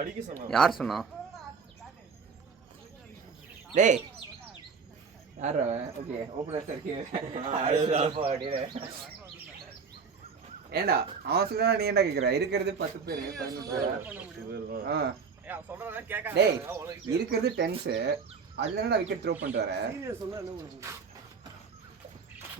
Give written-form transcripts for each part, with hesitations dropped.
அடிக்க சொன்னா யார் சொன்னா? டேய் யார் அவன்? ஓகே ஓபனர் சர்க்கி ஏண்டா அவன் சொல்றா நீ ஏன்டா கேக்குற? இருக்கிறது 10 பேர் 11 பேர். டேய் இருக்கிறது 10s. அதுல என்னடா விக்கெட் த்ரோ பண்ணிட்டு வர? சீரியஸ் சொன்னா என்ன பண்ணுவ?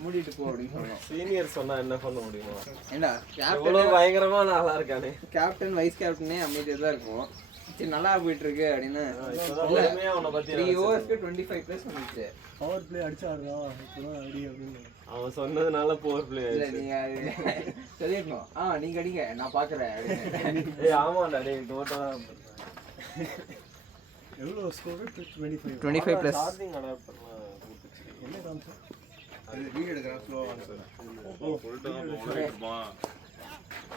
மூடிட்டு போ அப்படின்னு சொன்னோம். சீனியர் சொன்னா என்ன பண்ண முடியுமா? ஏண்டா கேப்டன் பயங்கரமா நல்லா இருக்கானே. கேப்டன் வைஸ் கேப்டனே அமைதியா தான் இருக்கும். சரி நல்லா போயிட்டு இருக்கு அப்படின்னு. இப்போதான் அவனை பத்தி 3 ஓவர்ஸ்க்கு 25 பிளஸ் வந்துச்சு. பவர் பிளே அடிச்சாடுறா இப்போதான் அடி அப்படின்னு அவன் சொன்னதுனால பவர் பிளே இல்ல நீங்க சொல்லிருக்கணும். நீங்க அடிங்க நான் பாக்குறேன். ஏய் ஆமாடா டேய் டோட்டலா எவ்வளோ ஸ்கோர்? 25 பிளஸ். சார்ஜிங் அடாப்ட் பண்ணலாம் கொடுத்துச்சு. என்ன காமிச்சா? அது வீடியோ எடுக்கிறேன் ஸ்லோவாக சார்.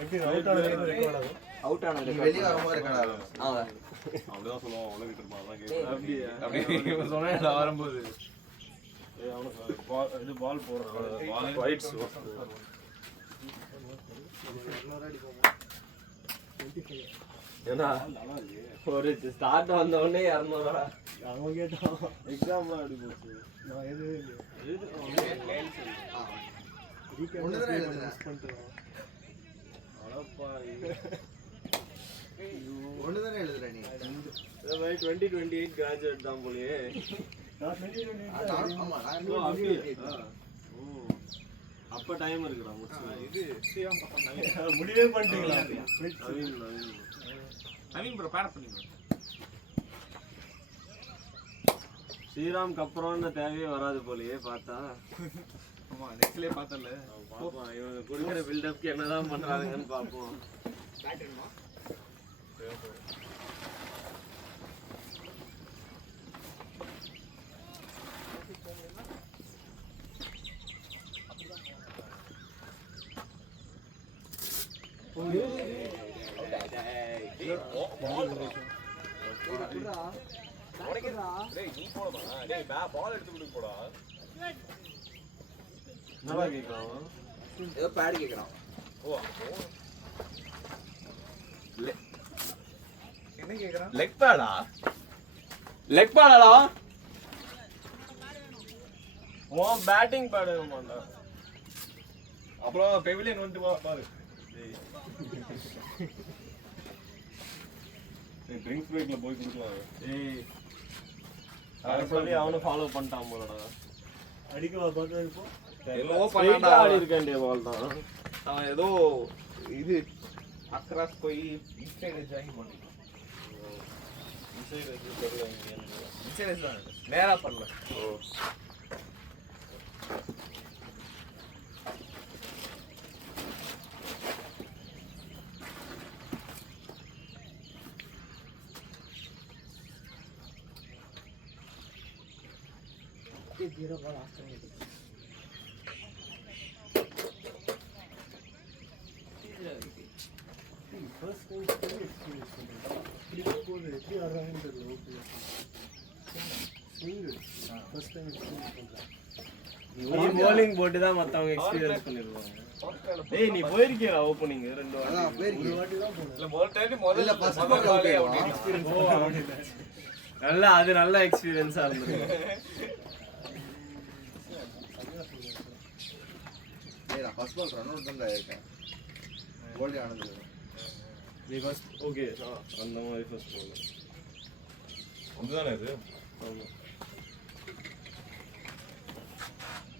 எப்படி அவுட் ஆனது ரெக்கார்ட் ஆகும்? அவுட் ஆனது வெளியே வரும்போது ரெக்கார்ட் ஆகும். அப்படிதான் சொல்லுவான் உலகிட்டு இருப்பான் அதான் கேட்குறேன். அப்படியே அப்படி சொன்னேன் வரும்போது ஏய் அவனுக்கு இது பால் போடுற ஒயிட்ஸ் ஏன்னா ஒரு ஸ்டார்ட் வந்த உடனே 200 அவன் கேட்டான் எக்ஸாம்லாம் அப்படி போச்சு. நான் எது ஒண்ணுதானே எழுதுறேன். மிஸ் பண்ணிட்டேன். ஒண்ணுதானே எழுதுற நீ. இந்த மாதிரி 2028 கிராஜுவேட் தான் போலயே. நான் 20 ஆமா நான் ஓ, அப்படியே. ஓ, அப்ப டைம் இருக்குடா முடிச்சு. இது ஸ்ரீராம் பக்கம் முடிவே பண்ணிட்டீங்களா? நவீன் ப்ரோ பேட் பண்ணிடுங்க. ஸ்ரீராம்க்கு அப்புறம் இந்த தேவையே வராது போலயே பார்த்தா. ஆமா நெக்ஸ்ட்லயே பார்த்தல. பாப்போம் இவங்க கொடுக்குற பில்டப்க்கு என்னதான் பண்றாங்கன்னு பாப்போம். நல்லா கேட்கலாம். ஏதோ பேட் கேக்குறான். என்ன கேக்குறான்? லெக் பேடா லெக் பாடா. உன் பேட்டிங் பேடு மாட்டா. அப்புறம் பெவிலியன் வந்துட்டு வா பாரு ட்ரிங்க்ஸ் பிரேக்ல போய் கொடுக்கலாம். ஏய் அதை சொல்லி அவனும் ஃபாலோ பண்ணிட்டான் போலடா. அடிக்கவா பார்த்தா இப்போ என்னவோ ஸ்ட்ரைட்டா பண்ணாடா. ஆடி இருக்க வேண்டிய பால் தான். அவன் ஏதோ இது அக்ராஸ் போய் இன்சைட் ஜாயின் பண்ணிட்டான். இன்சைட் தான் நேரா பண்ணல. ஃபர்ஸ்ட் டைம் எக்ஸ்பீரியன்ஸ் பண்ணுறேன். இப்படி போகுது எப்படி ஆடுறாங்கன்னு தெரியல. Okay swing first time experience பண்ணுறேன். நீ bowling போட்டு தான் மத்தவங்க எக்ஸ்பீரியன்ஸ் பண்ணிருவாங்க. ஏய் நீ போயிருக்கியா ஓபனிங் 2 வாட்டி? அதான் பேர் ஒரு வாட்டி தான் போனேன். இல்ல முதல்ல ஃபர்ஸ்ட் பால் அவுட் ஆயிடுவான். நல்லா அது நல்ல எக்ஸ்பீரியன்ஸா இருந்தது. ஏய் நான் ஃபர்ஸ்ட் பால் ரன் அவுட் தான் இருக்கேன். கோல் ஆனது. நீ ஃபர்ஸ்ட் ஓகே அந்த மாதிரி ஃபர்ஸ்ட் போல. அதுதானே இது ஆமா.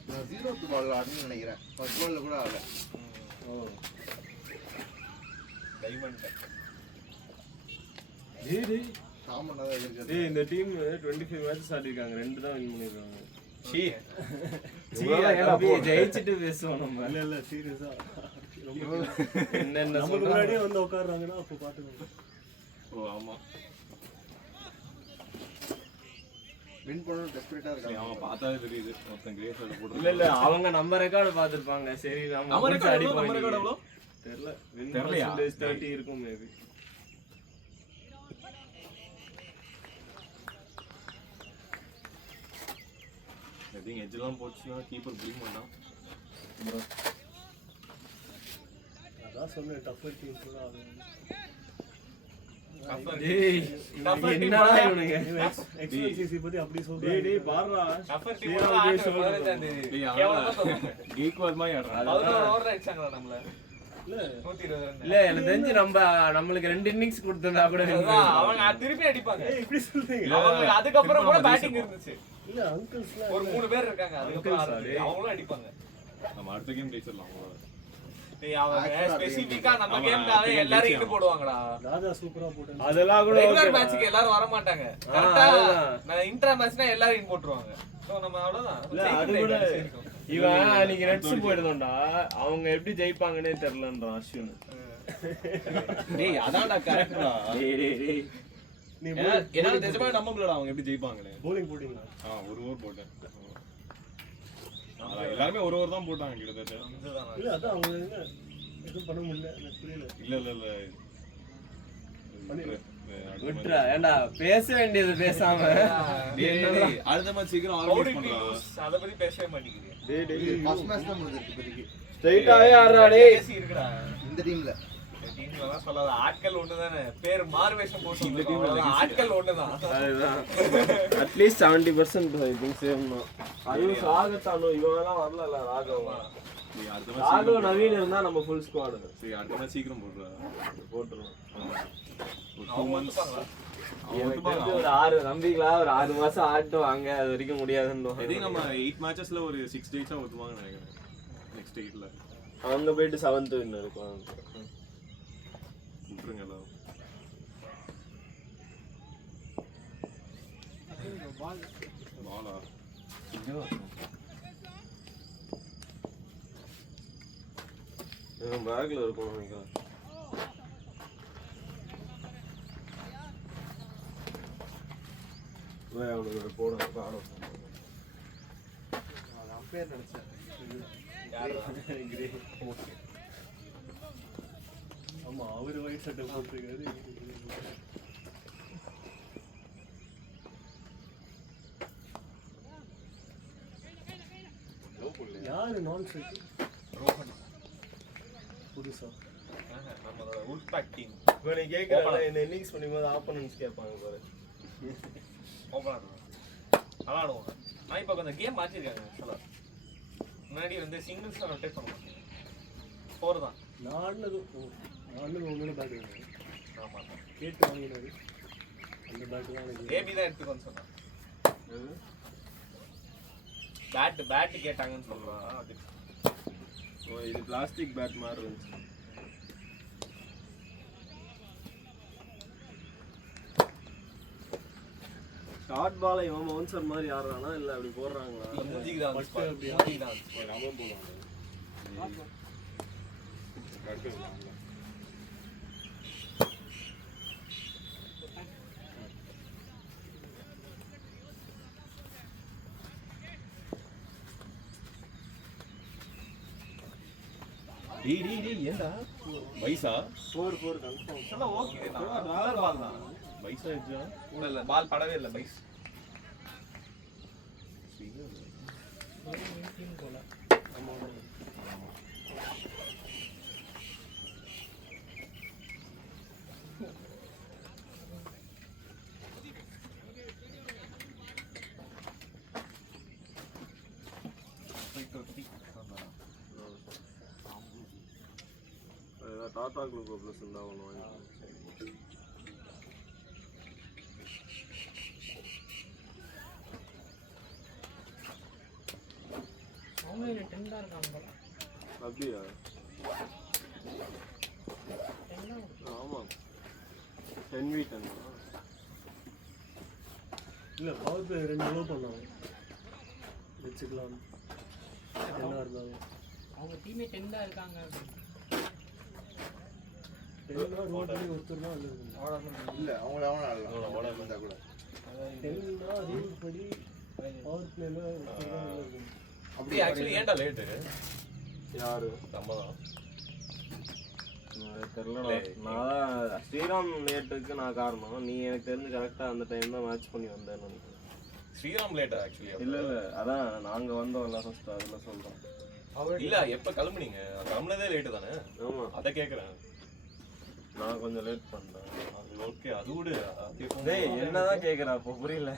நான் 0th பால் ஆடுன்னு நினைக்கிறேன். ஃபர்ஸ்ட் பால்ல கூட ஆடல. ஓ டைமண்ட். டேய் காமனா தான் இருக்குது. டேய் இந்த டீம் 25 மேட்சஸ் ஆடிருக்காங்க. 2 தான் வின் பண்ணிருக்காங்க. சீ ஜெயிச்சிட்டு பேசுவோம் நம்ம. இல்லை இல்லை சீரியஸாக ரொம்ப என்னென்ன நமக்கு சொல்றாங்க. முன்னாடியே வந்து உட்காடுறாங்கன்னா அப்போ பார்த்துக்கோங்க. ஓ ஆமா வின் பண்ணனும் டெஸ்பரேட்டா சரி, இருக்காங்க. அவன் பார்த்தாலே தெரியுது மொத்தம் கிரே ஷர்ட் போட்டு இல்ல இல்ல அவங்க நம்ம ரெக்கார்ட் பாத்துருப்பாங்க. சரி நம்ம ரெக்கார்ட் எவ்வளோ தெரியல. வின் தெரியலையா? பர்சன்டேஜ் 30 இருக்கும் மேபி. எதையும் எஜ்ஜெல்லாம் போச்சுன்னா கீப்பர் பிடிக்க மாட்டான். அதான் சொன்னேன் டஃபர் டீம் கூட அது டேய் என்னடா இவனுங்க எக்ஸ்பென்சிவ் பத்தி அப்படி டேய் சொல்றேன் டேய் பாருடா டஃபர் டீம் ஆடுற 15 தேதி கேவலமா தோத்து ஈக்குவல் மாதிரி ஆடுறான் 11 ஓவர் அடிச்சாங்கடா நம்மள இல்ல 120 ரன் இல்ல எனக்கு தெரிஞ்சு நம்மளுக்கு 2 இன்னிங்ஸ் கொடுத்திருந்தா கூட அவங்க திருப்பி அடிப்பாங்க ஏய் இப்படி சொல்றீங்க அவங்க அதுக்கு அப்புறம் கூட பேட்டிங் இருந்துச்சு இல்ல அங்கிள்ஸ்லாம் ஒரு 3 பேர் இருக்காங்க அதுக்கு அப்புறம் அவங்களும் அடிப்பாங்க நம்ம அடுத்த கேம் ஜெயிச்சிடலாம் அவ்வளவுதான். டேய் அவங்க ஸ்பெசிஃபிக்கா நம்ம கேம்காவே எல்லாரும் இங்க போடுவாங்கடா ராஜா சூப்பரா போட்டாங்க அதெல்லாம் கூட ரெகுலர் ஓகே மேட்ச்க்கு எல்லாரும் வர மாட்டாங்க கரெக்ட்டா நான் இன்ட்ரா மேட்ச்னா எல்லாரும் இன் போட்டுருவாங்க சோ நம்ம அவ்வளவுதான் இல்ல அது கூட இவன் அன்னைக்கு ரெட்ஸ் போயிடுதோம்டா அவங்க எப்படி ஜெயிப்பாங்கன்னே தெரியலன்றான் அஸ்வின் டேய் அதான்டா கரெக்ட்டா. டேய் டேய் டேய் நீ என்னால நிஜமா நம்ப முடியல அவங்க எப்படி ஜெயிப்பாங்கன்னு. bowling போட்டீங்களா ஒரு ஓவர் போட்டேன். எல்லாருமே ஒரு ஓவர் தான் போட்டாங்க கிட்டத்தட்ட. இல்ல அதான் அவங்க எதுவும் பண்ண முடியல எனக்கு புரியல இல்ல விட்றா ஏன்டா பேச வேண்டியது பேசாம அடுத்த மேட்ச் சீக்கிரம் ஹவு ஆர்கனைஸ் டிட் வி பண்றா. லூஸ் அத பத்தி பேசவே மாட்டீங்க டேய் டேய் ஃபர்ஸ்ட் மேட்ச் தான் முடிஞ்சிருக்கு இப்போதைக்கு ஸ்ட்ரைட்டாவே ஆடுறா டேய் பேசி இருக்குடா இந்த டீம்ல டீம்ல தான் சொல்லாத ஆட்கள் ஒண்ணுதானே பேர் மார்வேஷம் போட்டு இந்த டீம்ல ஆட்கள் ஒண்ணுதான் அதுதான் அட்லீஸ்ட் 70% ஐ திங்க் சேம் தான் அதுவும் சாகத்தானோ இவங்கலாம் வரல ராகவா நீ அடுத்த மேட்ச் ராகவ நவீன் இருந்தா நம்ம ஃபுல் ஸ்குவாட் சரி அடுத்த மேட்ச் சீக்கிரம் போடுறா. போட்டுருவோம் ஒரு 2 அவங்க months ஒத்துப்பாங்களா? எனக்கு தெரிஞ்சு ஒரு 6 நம்பிங்களா ஒரு 6 மாசம் ஆட்டுவாங்க அது வரைக்கும் முடியாதுன்னு எதையும் நம்ம 8 மேட்சஸ்ல ஒரு 6 டேட்ஸா ஒத்துவாங்கன்னு நினைக்கிறேன். நெக்ஸ்ட் 8ல அவங்க போயிட்டு 7th வின் இருக்கும் விட்டுருங்க எல்லாரும். பாலா பேக்ல இருக்கும் நினைக்கிறேன் அவனுக்கு போடும் காணும் அம்பையர் நினைச்சேன் ஆமா அவரு ஒயிட் சட்டை போட்டிருக்காரு யாரு நான் ஸ்ட்ரைக் ரோஹன் புதுசா நம்மளோட உல்பேக் டீம் இப்போ நீ கேட்கறல இந்த இன்னிங்ஸ் பண்ணும்போது ஆப்போனன்ட்ஸ் கேட்பாங்க பாரு ஓபனர் விளாடுவோம் நான் இப்போ கொஞ்சம் கேம் மாற்றிருக்காங்க ஆக்சுவலாக முன்னாடி வந்து சிங்கிள்ஸ் ரொட்டேட் பண்ண மாட்டேன் 4 தான் நான் ஆடினது உங்களோட பேட் வேணும் ஆமாம் கேட்டு வாங்கினாரு அந்த பேட் தான் எனக்கு ஏபி தான் எடுத்துக்கோன்னு சொன்னான் பேட் கேட்டாங்கன்னு சொல்கிறான் அது ஓ இது பிளாஸ்டிக் பேட் மாதிரி இருந்துச்சு ஷார்ட் பால் இவன் மவுன்சர் மாதிரி ஆடுறானா இல்ல அப்படி போடுறாங்களா இல்லை மூஞ்சிக்கு தான் First அப்படியா? மூஞ்சிக்கு தான் ராமன் போலாம். டேய் ஏண்டா வைசா 4 கன்ஃபார்ம் சொன்னால் ஓகே நான் டாலர் பால் தான் வைசா எட்ஜா இல்லை பால் படவே இல்லை பைஸ் டாடா குளுக்கோ ப்ளஸ் இருந்தா ஒன்று வாங்கி அப்படியா ஆமாம் 10v10 இல்ல பவர் பிளே 2 ஓவர் பண்ணாங்க வச்சுக்கலாம் என்ன இருந்தாலும் அவங்க டீமே 10 தான் இருக்காங்க 10 ரோட் பண்ணி ஒருத்தர் தான் இருக்கும் இல்ல அவங்கள ஆடலாம் வந்தா கூட 10 தான் ரூல் படி பவர் பிளேல ஒருத்தர் தான் இருக்கும் அப்படி ஆக்சுவலி ஏன்டா லேட்டு யாரு நம்ம தான் தெரியல நான் தான் ஸ்ரீராம் லேட்டுக்கு நான் காரணம் நீ எனக்கு தெரிஞ்சு கரெக்டா அந்த டைம் தான் மேட்ச் பண்ணி வந்தேன்னு நினைக்கிறேன் ஸ்ரீராம் லேட்டா ஆக்சுவலி இல்ல அதான் நாங்க வந்தோம்ல ஃபர்ஸ்ட் அதுல சொல்றோம் இல்ல எப்ப கிளம்புனீங்க கிளம்புனதே லேட்டு தானே ஆமா அத கேக்குறேன் நான் கொஞ்சம் லேட் பண்றேன். அது ஓகே, அது விடு. அது டேய் என்னதான் கேக்குறா அப்போ புரியல.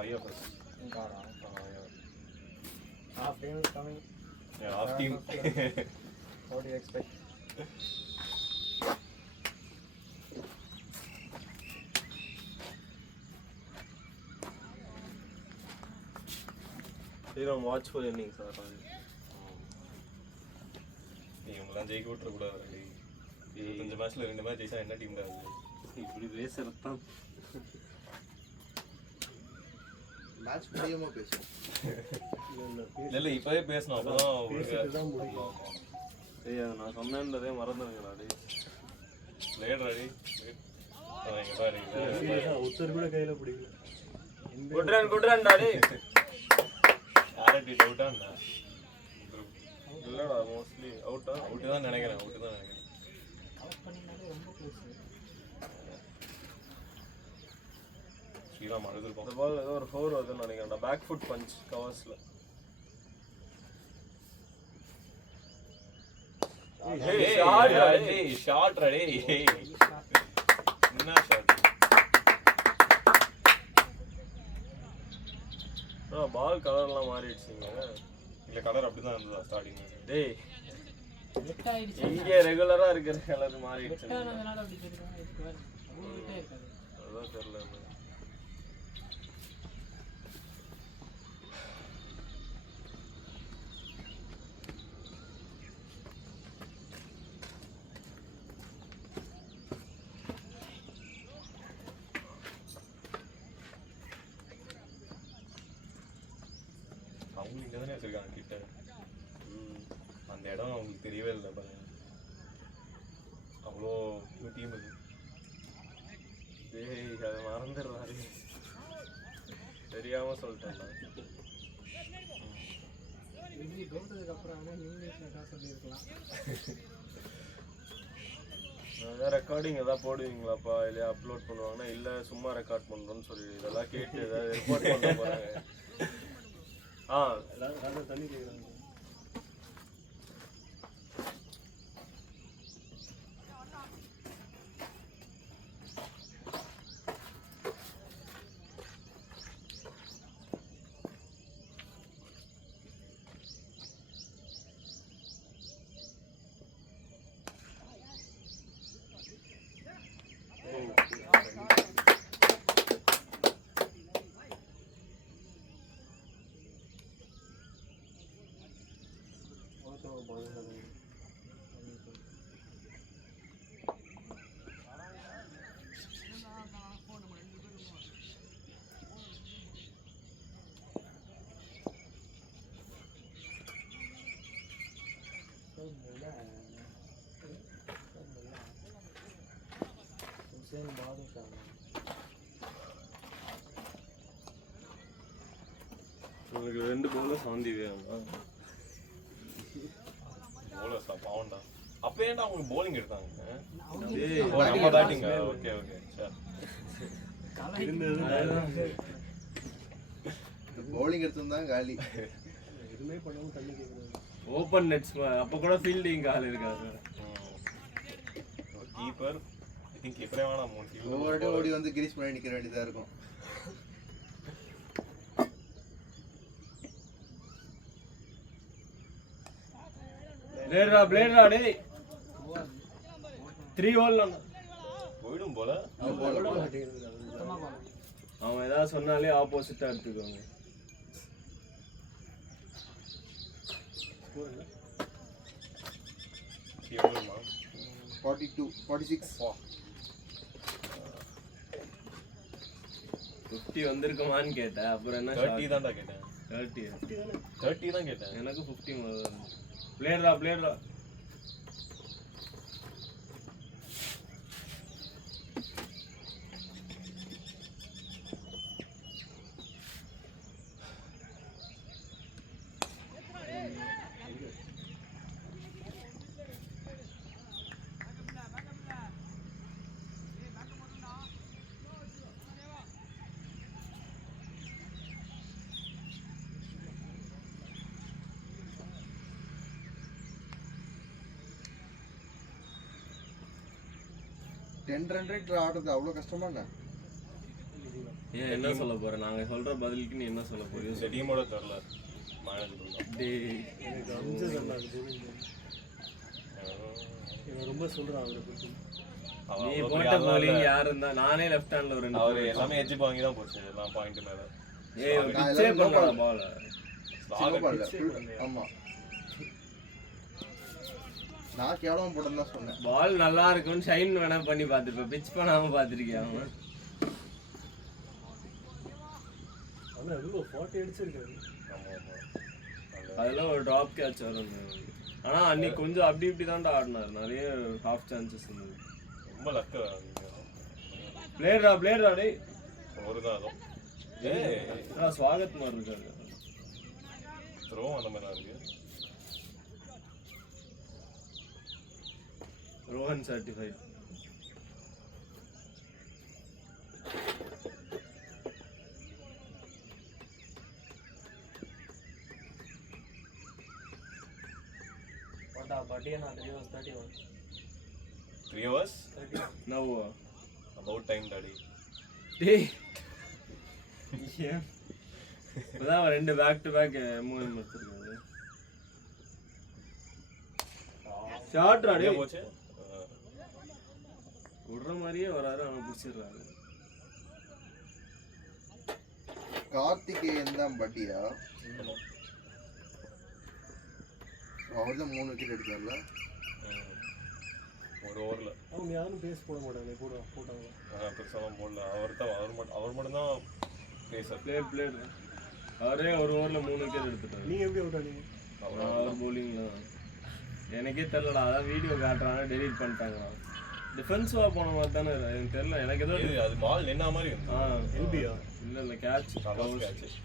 5 of us. Half team is coming. Yeah, half team. What do you expect? Sriram watchful innings ஆடுறாங்க. இவங்கெல்லாம் ஜெயிக்க விட்டுறக்கூடாது. 25 மேட்ச்ல 2 மேட்ச் ஜெயிச்சா என்ன டீம் தான் அது? இப்படி பேசுறதுதான். மேட்ச் முடியாம பேசுவோம். இல்ல இப்பவே பேசணும், அப்பதான் பேசிட்டு தான் முடியும். டேய் அது நான் சொன்னேன்றதே மறந்துடுங்கடா டேய். Late ready. இங்க பாரு. சீரியஸா ஒருத்தர் கூட கையில பிடிக்கல. குட்ரன்டா டேய். யாரடி டவுட்டா என்ன? இல்லடா மோஸ்ட்லி அவுட்டா. அவுட் தான் நினைக்கிறேன். அவுட் பண்ணினாலே ரொம்ப க்ளோஸ். ஸ்ரீராம் அழுதுருப்பான். இந்த பால் ஏதோ ஒரு 4 வருதுன்னு நினைக்கிறேன்டா. பேக் ஃபுட் பஞ்ச் கவர்ஸ்ல. Shot ready. என்ன ஷாட்? பால் கலர்லாம் மாறிடுச்சுங்க. இல்ல கலர் அப்படிதான் இருந்ததா ஸ்டார்டிங்? டேய் வெட் ஆயிடுச்சு. இங்கே ரெகுலரா இருக்கிற கலர் மாறிடுச்சு. வெட் ஆனதுனால அப்படி தெரியும். இதுக்கு வேற அவ்வளோ வெட்டே இருக்காது. அதான் தெரியல. அவங்க இங்க தானே வச்சிருக்காங்க கிட்ட. அந்த இடம் அவங்களுக்கு தெரியவே இல்லை பாருங்க. அவ்வளோ டீம் இது. டேய் அதை மறந்துடுறாரு. தெரியாம சொல்லிட்டேன்டா. இப்படி தோட்டத்துக்கு அப்புறம் இங்கிலீஷில் தான் சொல்லியிருக்கலாம். அதான் ரெக்கார்டிங் ஏதாவது போடுவீங்களாப்பா இல்லையா அப்லோட் பண்ணுவாங்கன்னா இல்லை சும்மா ரெக்கார்ட் பண்ணுறோன்னு சொல்லி இதெல்லாம் கேட்டு ஏதாவது ரிப்போர்ட் பண்ண போகிறாங்க. எல்லாரும் தண்ணி கேட்குறாங்க. உங்களுக்கு 2 பவுலர் சாந்தி வேணுமா? பவுலர்ஸா பாவண்டா. அப்ப ஏன்டா அவங்க bowling எடுத்தாங்க? டேய் ஓ நம்ம பேட்டிங். ஓகே ஓகே சரி. பவுலிங் எடுத்திருந்தாங்க காலி. எதுவுமே பண்ணாமல் தண்ணி கேட்குறாங்க. ஓப்பன் நெட்ஸ் அப்போ கூட ஃபீல்டிங் ஆள் இருக்காங்க. கீப்பர் ஐ திங்க் கீப்பரே வேணாம். ஒவ்வொரு டைம் ஓடி வந்து கிரீஸ் பண்ணி நிற்க வேண்டியதாக இருக்கும். பிளேடா டேய் 3 ஓல்ல போய்டும் போல. அவன் ஏதாவது சொன்னாலே ஆப்போசிட்டா எடுத்துக்குவாங்க. எவ்வளவுமா? 42 46 50 வந்திருக்குமான்னு கேட்டேன். அப்புறம் என்ன 30 தான்டா கேட்டேன். 30 தான் கேட்டேன். எனக்கு 50 வருது. பிளேடா 10 ரன் ரேட் ஆடுறது அவ்வளோ கஷ்டமா என்ன? ஏன் என்ன சொல்ல போற? நாங்க சொல்ற பதிலுக்கு நீ என்ன சொல்ல போறியோ? இந்த டீமோட தெரில மேனேஜபிள் தான். டேய் எனக்கு அஞ்சு ரன் ஆகுது இவன் ரொம்ப சொல்றான் அவரை பத்தி. அவன் நீ அவ்வளோ போட்ட பெரிய ஆளா bowling இல்ல. யார் இருந்தா நானே லெஃப்ட் ஹேண்ட்ல ஒரு ரெண்டு அவரு எல்லாமே எட்ஜ் வாங்கி தான் போச்சு எல்லாம் பாயிண்ட் மேல. ஏய் நான் பிச்சே எல்லாரும் பண்ணல பால். சின்ன பால் ஆமா நான் கேவலமா போட்டேன்னு தான் சொன்னேன். பால் நல்லா இருக்கும்னு ஷைன் வேணா பண்ணி பார்த்துருப்பேன், பிச் பண்ணாம பார்த்துருக்கேன் அவன். ஆனா எவ்வளோ 40 அடிச்சிருக்காரு. ஆமா ஆமா. அதெல்லாம் ஒரு ட்ராப் கேட்ச் வரும். ஆனா அன்னைக்கு கொஞ்சம் அப்படி இப்படி தான்டா ஆடினார், நிறைய ஹாஃப் சான்சஸ் இருந்தது. ரொம்ப லக்கா பிளேயர்டா டேய். ஒரு தான் அதுவும். ஏய் ஸ்வாகத் மாதிரி இருக்காரு. த்ரோ அந்த மாதிரி தான் இருக்கு. Rohan certified. But yeah, not 31. 3 hours Now about time daddy. டேய் ஏன் இப்பதான் அவன் 2 பேக் டு பேக் மூவ் எடுத்துருக்காரு. ஷாட்ரா அப்படியே டேய். போச்சு. விடுற மாதிரியே வராரு, அவன் பிடிச்சிடுறாரு. கார்த்திகேயன் தான் பட்டியா? அவர் தான் 3 விக்கெட் எடுத்தார்ல. ஒரு ஓவரில் அவங்க யாரும் பேஸ் போட மாட்டாங்க போட்டாங்களா? பெருசாலாம் போடல. அவர் மட்டும்தான் பேசர். பிளேயர் அவரே ஒரு ஓவரில் 3 விக்கெட் எடுத்துட்டாரு. நீங்க எப்படி அவுட் ஆனீங்க? அவர் bowling எனக்கே தெரியலடா, அதான் வீடியோ காட்டுறாங்க, டெலீட் பண்ணிட்டாங்க. டிஃபென்சிவா போன மாதிரி தானே எனக்கு தெரியல. எனக்கு ஏதோ அது பால் நின்ன மாதிரி இருந்து. எல்பியா? இல்ல கேட்ச் கேட்ச்.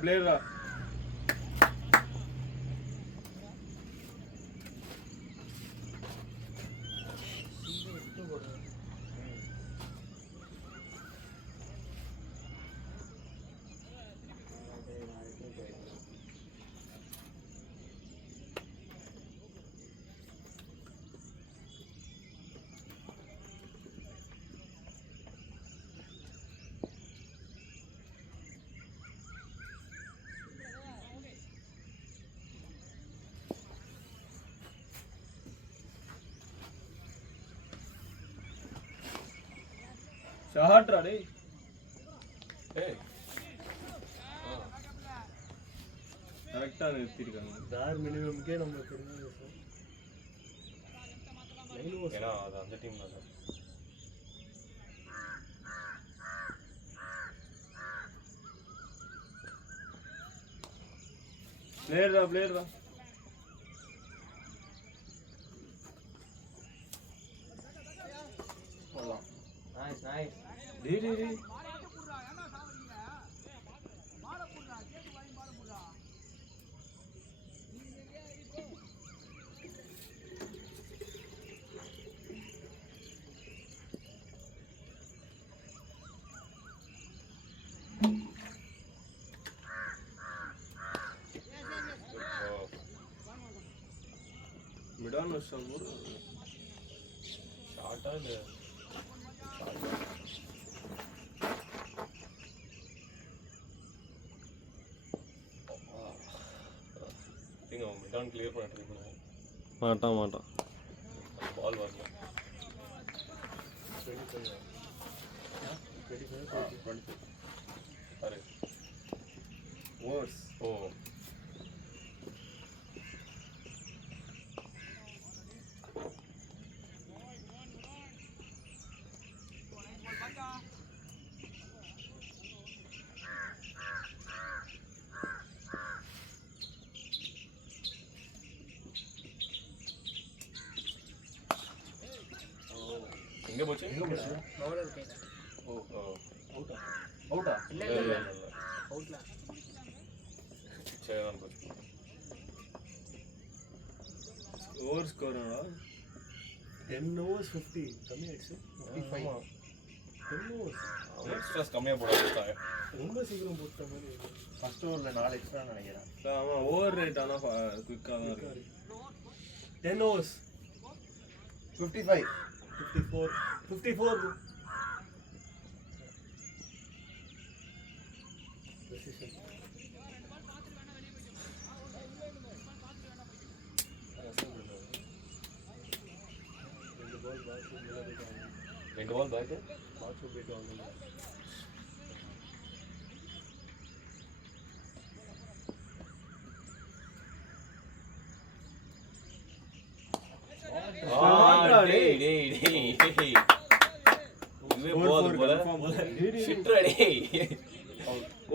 பிளேயரா ஷாட்ரா டேய். ஏய் கரெக்டா நிறுத்திருக்காங்க. பேர் மினிமம்க்கே நம்ம தெரிஞ்சு ஏன்னா அது அந்த டீம் தான். பிளேயர்டா போடலாம். Nice. டேய் மிடான் வருஷம் ஒரு ஷார்ட்டா இல்லை அவன் மிடான் கிளியர் பண்ண ட்ரை பண்ணுவான். மாட்டான் பால் வரல. 25 பாரு. ஓவர்ஸ். ஓ எங்க போச்சு பவுலர் கையில அவுட்டா இல்ல இல்ல, இல்ல இல்ல, இல்ல. அவுட்ல சரி தான் போச்சு ஓவர் ஸ்கோரா 10 overs 50 கம்மி ஆயிடுச்சு 55 10 overs எக்ஸ்ட்ராஸ் கம்மியா போட வச்சுட்டாங்க ரொம்ப சீக்கிரம் போட்ட மாதிரி இருக்கு. ஃபர்ஸ்ட் ஓவர்ல 4 எக்ஸ்ட்ரா நினைக்கிறேன். ஆமா ஓவர் ரேட் ஆனா குயிக்காக தான் இருக்கு 10 overs 55 54 Decision. ரெண்டு ball back 2 ball back bathroom போயிட்டு வாங்க. டேய் இதுவே போகுது போல ஷிட்ரா டேய்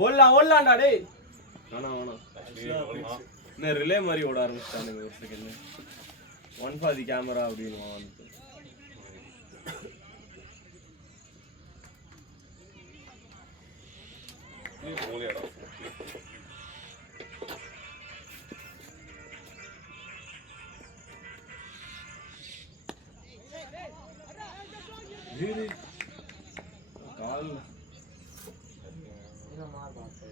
ஓடலாம்டா டேய் வேணாம் Actually, இன்னும் ரிலே மாதிரி ஓட ஆரம்பிச்சிட்டானுங்க ஒரு செகண்ட் 1 for the camera அப்படின்னு வந்து இது போலியாடா கால் இத மார் பாத்து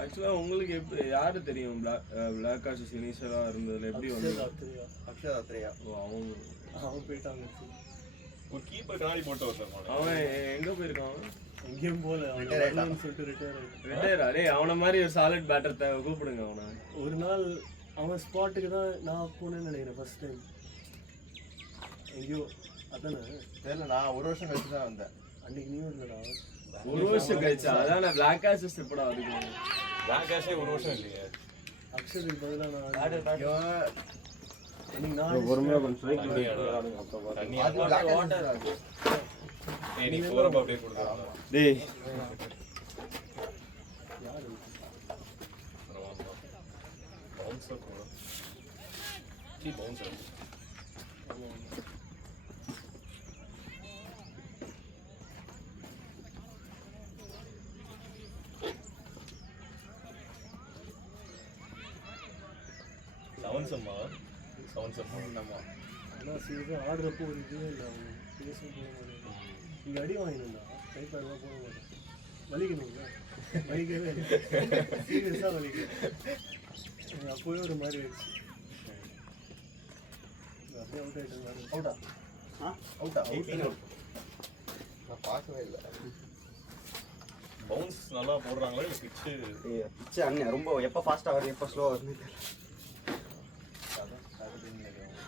ஆக்சுவலா உங்களுக்கு எப்படி யாரு தெரியும் பிளாக் காஷஸ் இனிஷியலா இருந்ததுல எப்படி வந்து அக்ஷராத்ரியா ஓ, அவங்க அவன் போயிட்டாங்க. ஒரு கீப்பர் கண்ணாடி போட்டு வச்சிருப்பான் அவன் எங்க போயிருக்கான் எங்கேயும் போல அவன் Retire ஆயிட்டான். வரணும்னு சொல்லிட்டு ரிட்டையர் ஆயிட்டான். ரிட்டையர் டேய் அவன மாதிரி ஒரு சாலிட் பேட்டர் தேவை கூப்பிடுங்க அவனை ஒரு நாள் அவன் ஸ்பாட்டுக்கு தான் நான் போனேன்னு நினைக்கிறேன் ஃபர்ஸ்ட் டைம். எங்கேயோ அதானே தெரியல, நான் ஒரு வருஷம் கழிச்சு தான் வந்தேன். அன்னைக்கு நீ இல்லடா. ஒரு வருஷம் கழிச்சா அதான பிளாக் காஷஸ் எப்படா அதுக்கு பிளாக் கேஷே ஒரு வருஷம் இல்லையே அக்ஷருக்கு பதிலாக நான் இவன் அன்னைக்கு நான் பொறுமையா கொஞ்சம் தண்ணி அது black and ஏய் நீ போறப்ப அப்படியே கொடுத்துறாங்க டேய் யாரு பவுன்சர் கூட கீ பவுன்சர் செவன் சம்மா நம்ம ஆனால் சீரியஸாக ஆடுறப்போ ஒரு இதுவே இல்லை அவங்க பேசும் போக மாட்டேன். இங்கே அடி வாங்கினா கை பேர்லாம் போட மாட்டேன். வலிக்கணும்ல வலிக்கவே இல்லை. சீரியஸாக வலிக்கணும். எனக்கு அப்போவே ஒரு மாதிரி ஆயிடுச்சு. அப்படியே அவுட் ஆகிட்டேன். அவுட்டா அவுட்டா நான் பார்க்கவே இல்லை. பவுன்ஸ் நல்லா போடுறாங்களா இல்லை பிச்சு பிச்சு அண்ணன் ரொம்ப எப்போ ஃபாஸ்ட்டாக வருது எப்போ ஸ்லோவாக வருது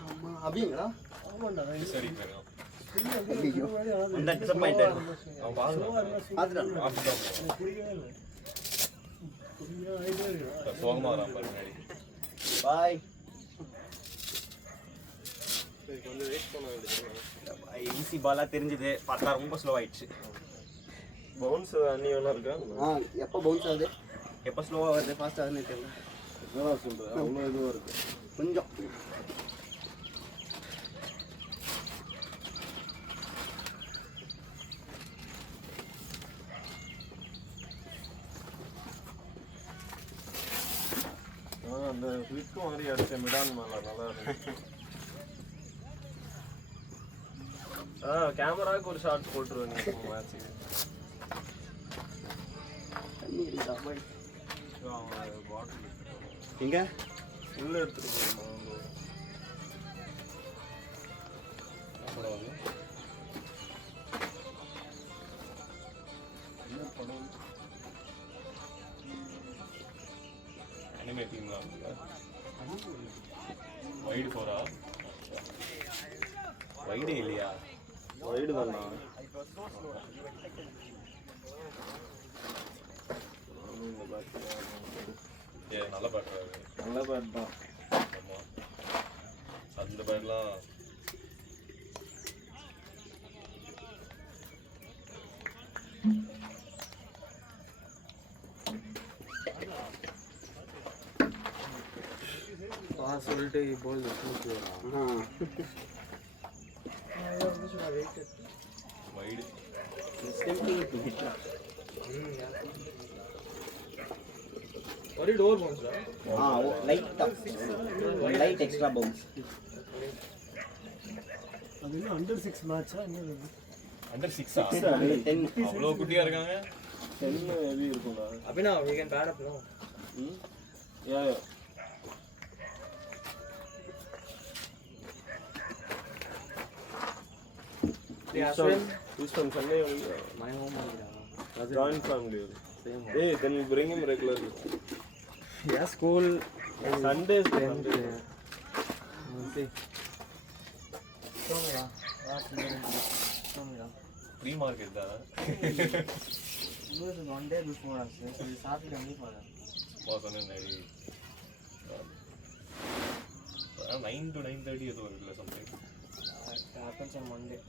ஆமாம் அப்படிங்களா ஆமாண்டா சரி போயிடும் அந்த டிசப்பாயிண்டட் அவன் பார்த்துட்டான் பார்த்துட்டான் எனக்கு பிடிக்கவே இல்லை. புரியா ஆகிட்டே இருக்கா சோகமாக வரான் பாரு முன்னாடி பாய் கொஞ்சம் வெயிட் பண்ண வேண்டியது ஈஸி பாலாக தெரிஞ்சுது பார்த்தா ரொம்ப ஸ்லோ ஆயிடுச்சு. பவுன்ஸ் அண்ணி வேணா இருக்கா எப்போ பவுன்ஸ் ஆகுது எப்போ ஸ்லோவாக வருது ஃபாஸ்ட் ஆகுதுன்னு தெரியல. என்னடா சொல்றது அவ்வளோ இதுவாக இருக்கு கொஞ்சம் அந்த ஃபிளிப் மாதிரி அடிச்ச மிடான் மேல நல்லா இருந்துச்சு கேமராவுக்கு ஒரு ஷார்ட் போட்டுருவேன் நீ மேட்ச்சுக்கு தண்ணி இருக்கா பாய் பாட்டில் எங்கே உள்ள எடுத்துட்டு போயிருமா அனிமே டீம்லாம் இருக்குல்ல வைடு போறா வைடே இல்லையா வைடு தானா ஏ நல்ல பேட்டர் நல்ல பேட் தான் ஆமா அந்த பேட்லாம் சொல்லிட்டு போல் வைடு ஒரே டோர் போன்ஸ்டா லைட் எக்ஸ்ட்ரா பவுன்ஸ். அது என்ன அண்டர் 6 மேட்சா என்ன அண்டர் 6 அவ்வளோ குட்டியா இருக்காங்க. 10 ஹெவி இருக்கும்டா. அப்படின்னா we can pad up no. Yeah This one Sunday only. my home Joint family. Hey, then we bring him regularly. yeah school Sundays. see free market தான். one day before us so we started only for that சொன்னேன் 9 to 9:30 ஏதோ இருக்குல்ல something. it happens on Monday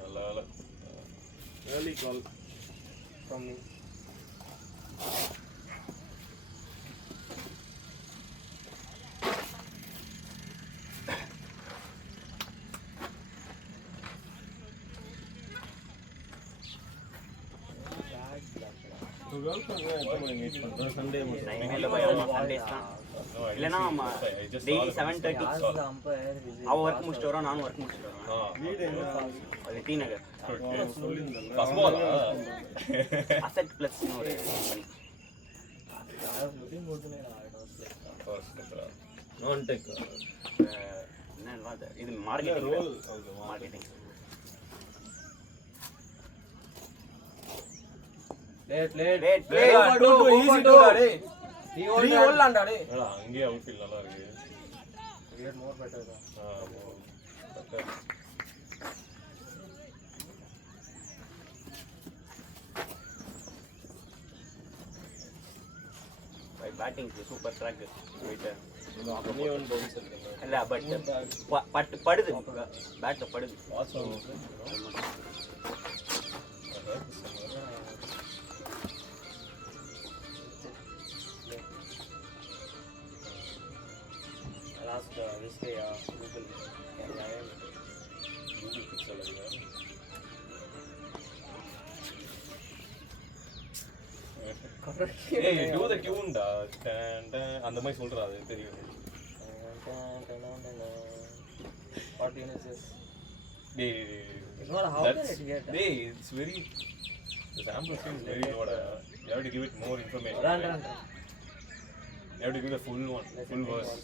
நல்லா Early call. from me Sunday இல்லைன்னா daily 7:30 அவ work முடிச்சுட்டு வரோம், நானும் ஒர்க் முடிச்சுட்டு வரோம். அது டி நகர் அசெட் பிளஸ் ஒரு non-tech. என்ன இது மார்க்கெட்டிங் மார்க்கெட்டிங் அங்கேயே அவுட்ஃபீல் நல்லா இருக்கு. பேட்டிங் சூப்பர் ட்ராக் போயிட்டு Anyone bounce it. இல்ல பட் படுது பேட்ல படுது. last this day Google Pixel இல்லையா? ஏய் do the tune டா. அந்த மாதிரி சொல்றா, அது தெரியும். what is this டேய் it's not how can it get டேய் it's very the sample seems very low. You have to give it more information. run You have to give the full one, full verse.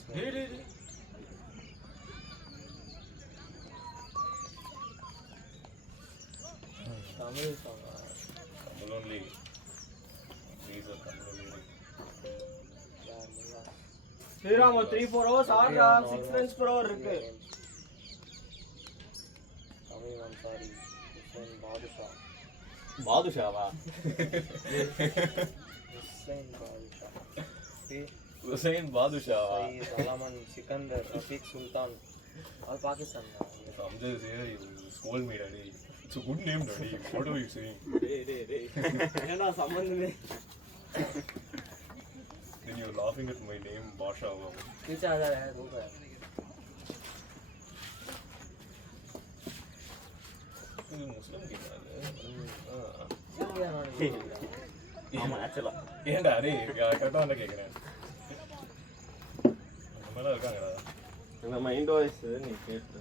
Tamil song Tamil only. These are Tamil only. Sriram 3-4 hours ஆடுறா 6 runs per hour இருக்கு. Tamil I'm sorry Hussein Badshah பாதுஷாவா? Hussein Badshah see Hussain பாதுஷாவா? Saeed Alaman Sikandar Rafiq Sultan all Pakistan Samjay say you scold me daddy. It's a good name daddy. What are you saying? என்னடா சம்பந்தமே. Then you're laughing at my name Basha. पीछे आ जा रहा है धूप है இது முஸ்லிம் ஆமா ஆக்சுவலா ஏன்டா அரே கரெக்டா வந்து கேக்குறேன். அந்த மாதிரி இருக்காங்கடா. அந்த மைண்ட் வாய்ஸ் நீ கேட்ட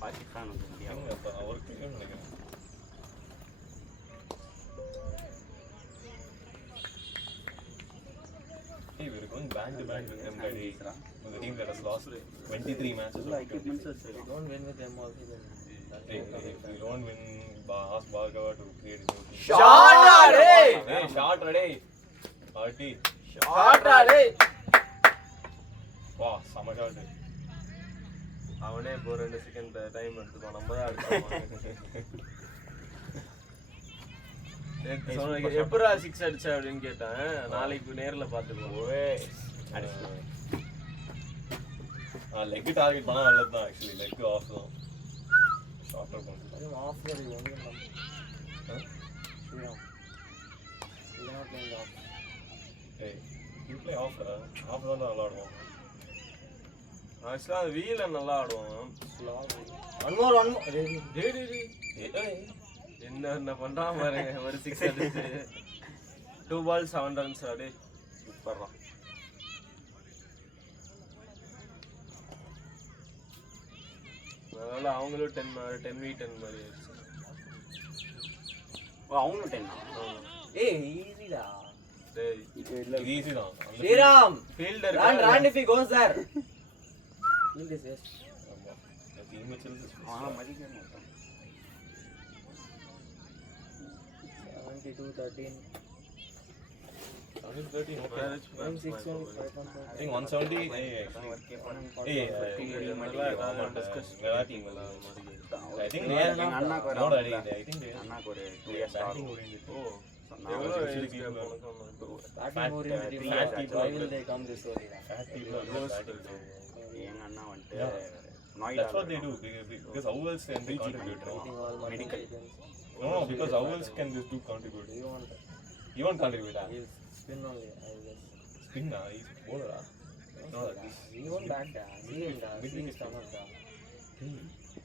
பாகிஸ்தான் வந்து இந்தியா அவருக்கு கேட்கணும்னு நினைக்கிறேன். Hey, we're going back to back with them, buddy. With the team that has lost 23 matches. don't win with them also then Hey, if we don't win, ask Bhargava to create a new team. Shot டேய். Hey, shot ready. Party. Shot டேய். Wow, sama shot. அவனே இப்போ 2 second time எடுத்துக்கோ. நம்ம தான் அடிச்சோம். எப்பரா 6 அடிச்ச அப்படின்னு கேட்டேன். நாளைக்கு நேர்ல பாத்துக்குவோம். லெக் டார்கெட் பண்ணா நல்லது தான். ஆக்சுவலி லெக் ஆஃப் தான். ஷார்ட்டர் பண்ணுறது off the Shriram. You cannot play in the off. ஏய் யூ ப்ளே ஆஃப் ஆஃப் தான் நல்லா ஆடுவோம். ஆக்சுவலாக வீல நல்லா ஆடுவான். One more. என்ன பண்றான் பாருங்க. ஒரு 6 அடிச்சு 2 balls 7 runs ஆடி சூப்பர்ரா. அதனால அவங்களும் 10v10 மாதிரி ஆயிடுச்சு. அவங்களும் 10 Hey, easy da. டேய் இது ஈஸி தான். Shriram. Fielder Run if he goes there. Field is yes. ஆமா. டீம் வச்சிருந்து மதிக்க மாட்டோம். 72-13. 13 okay. 961 5.5. I think 170 I think எங்க அண்ணாக்கு ஒரு no daddy I think they அண்ணாக்கு ஒரு 2 years batting ஆகும். oriented. எவ்வளோ Batting oriented team. Why will they come this early? Fat people are good batters. எங்க அண்ணா வந்துட்டு Yeah. Noida That's what they do because owls can be contribute. Eating all my Medical. ingredients. No, because owls can just do contribute. You want? You won't contribute. He'll spin only. I guess. Spin na, he's bowler. No, this He won't bat da. See him da. See his stomach da.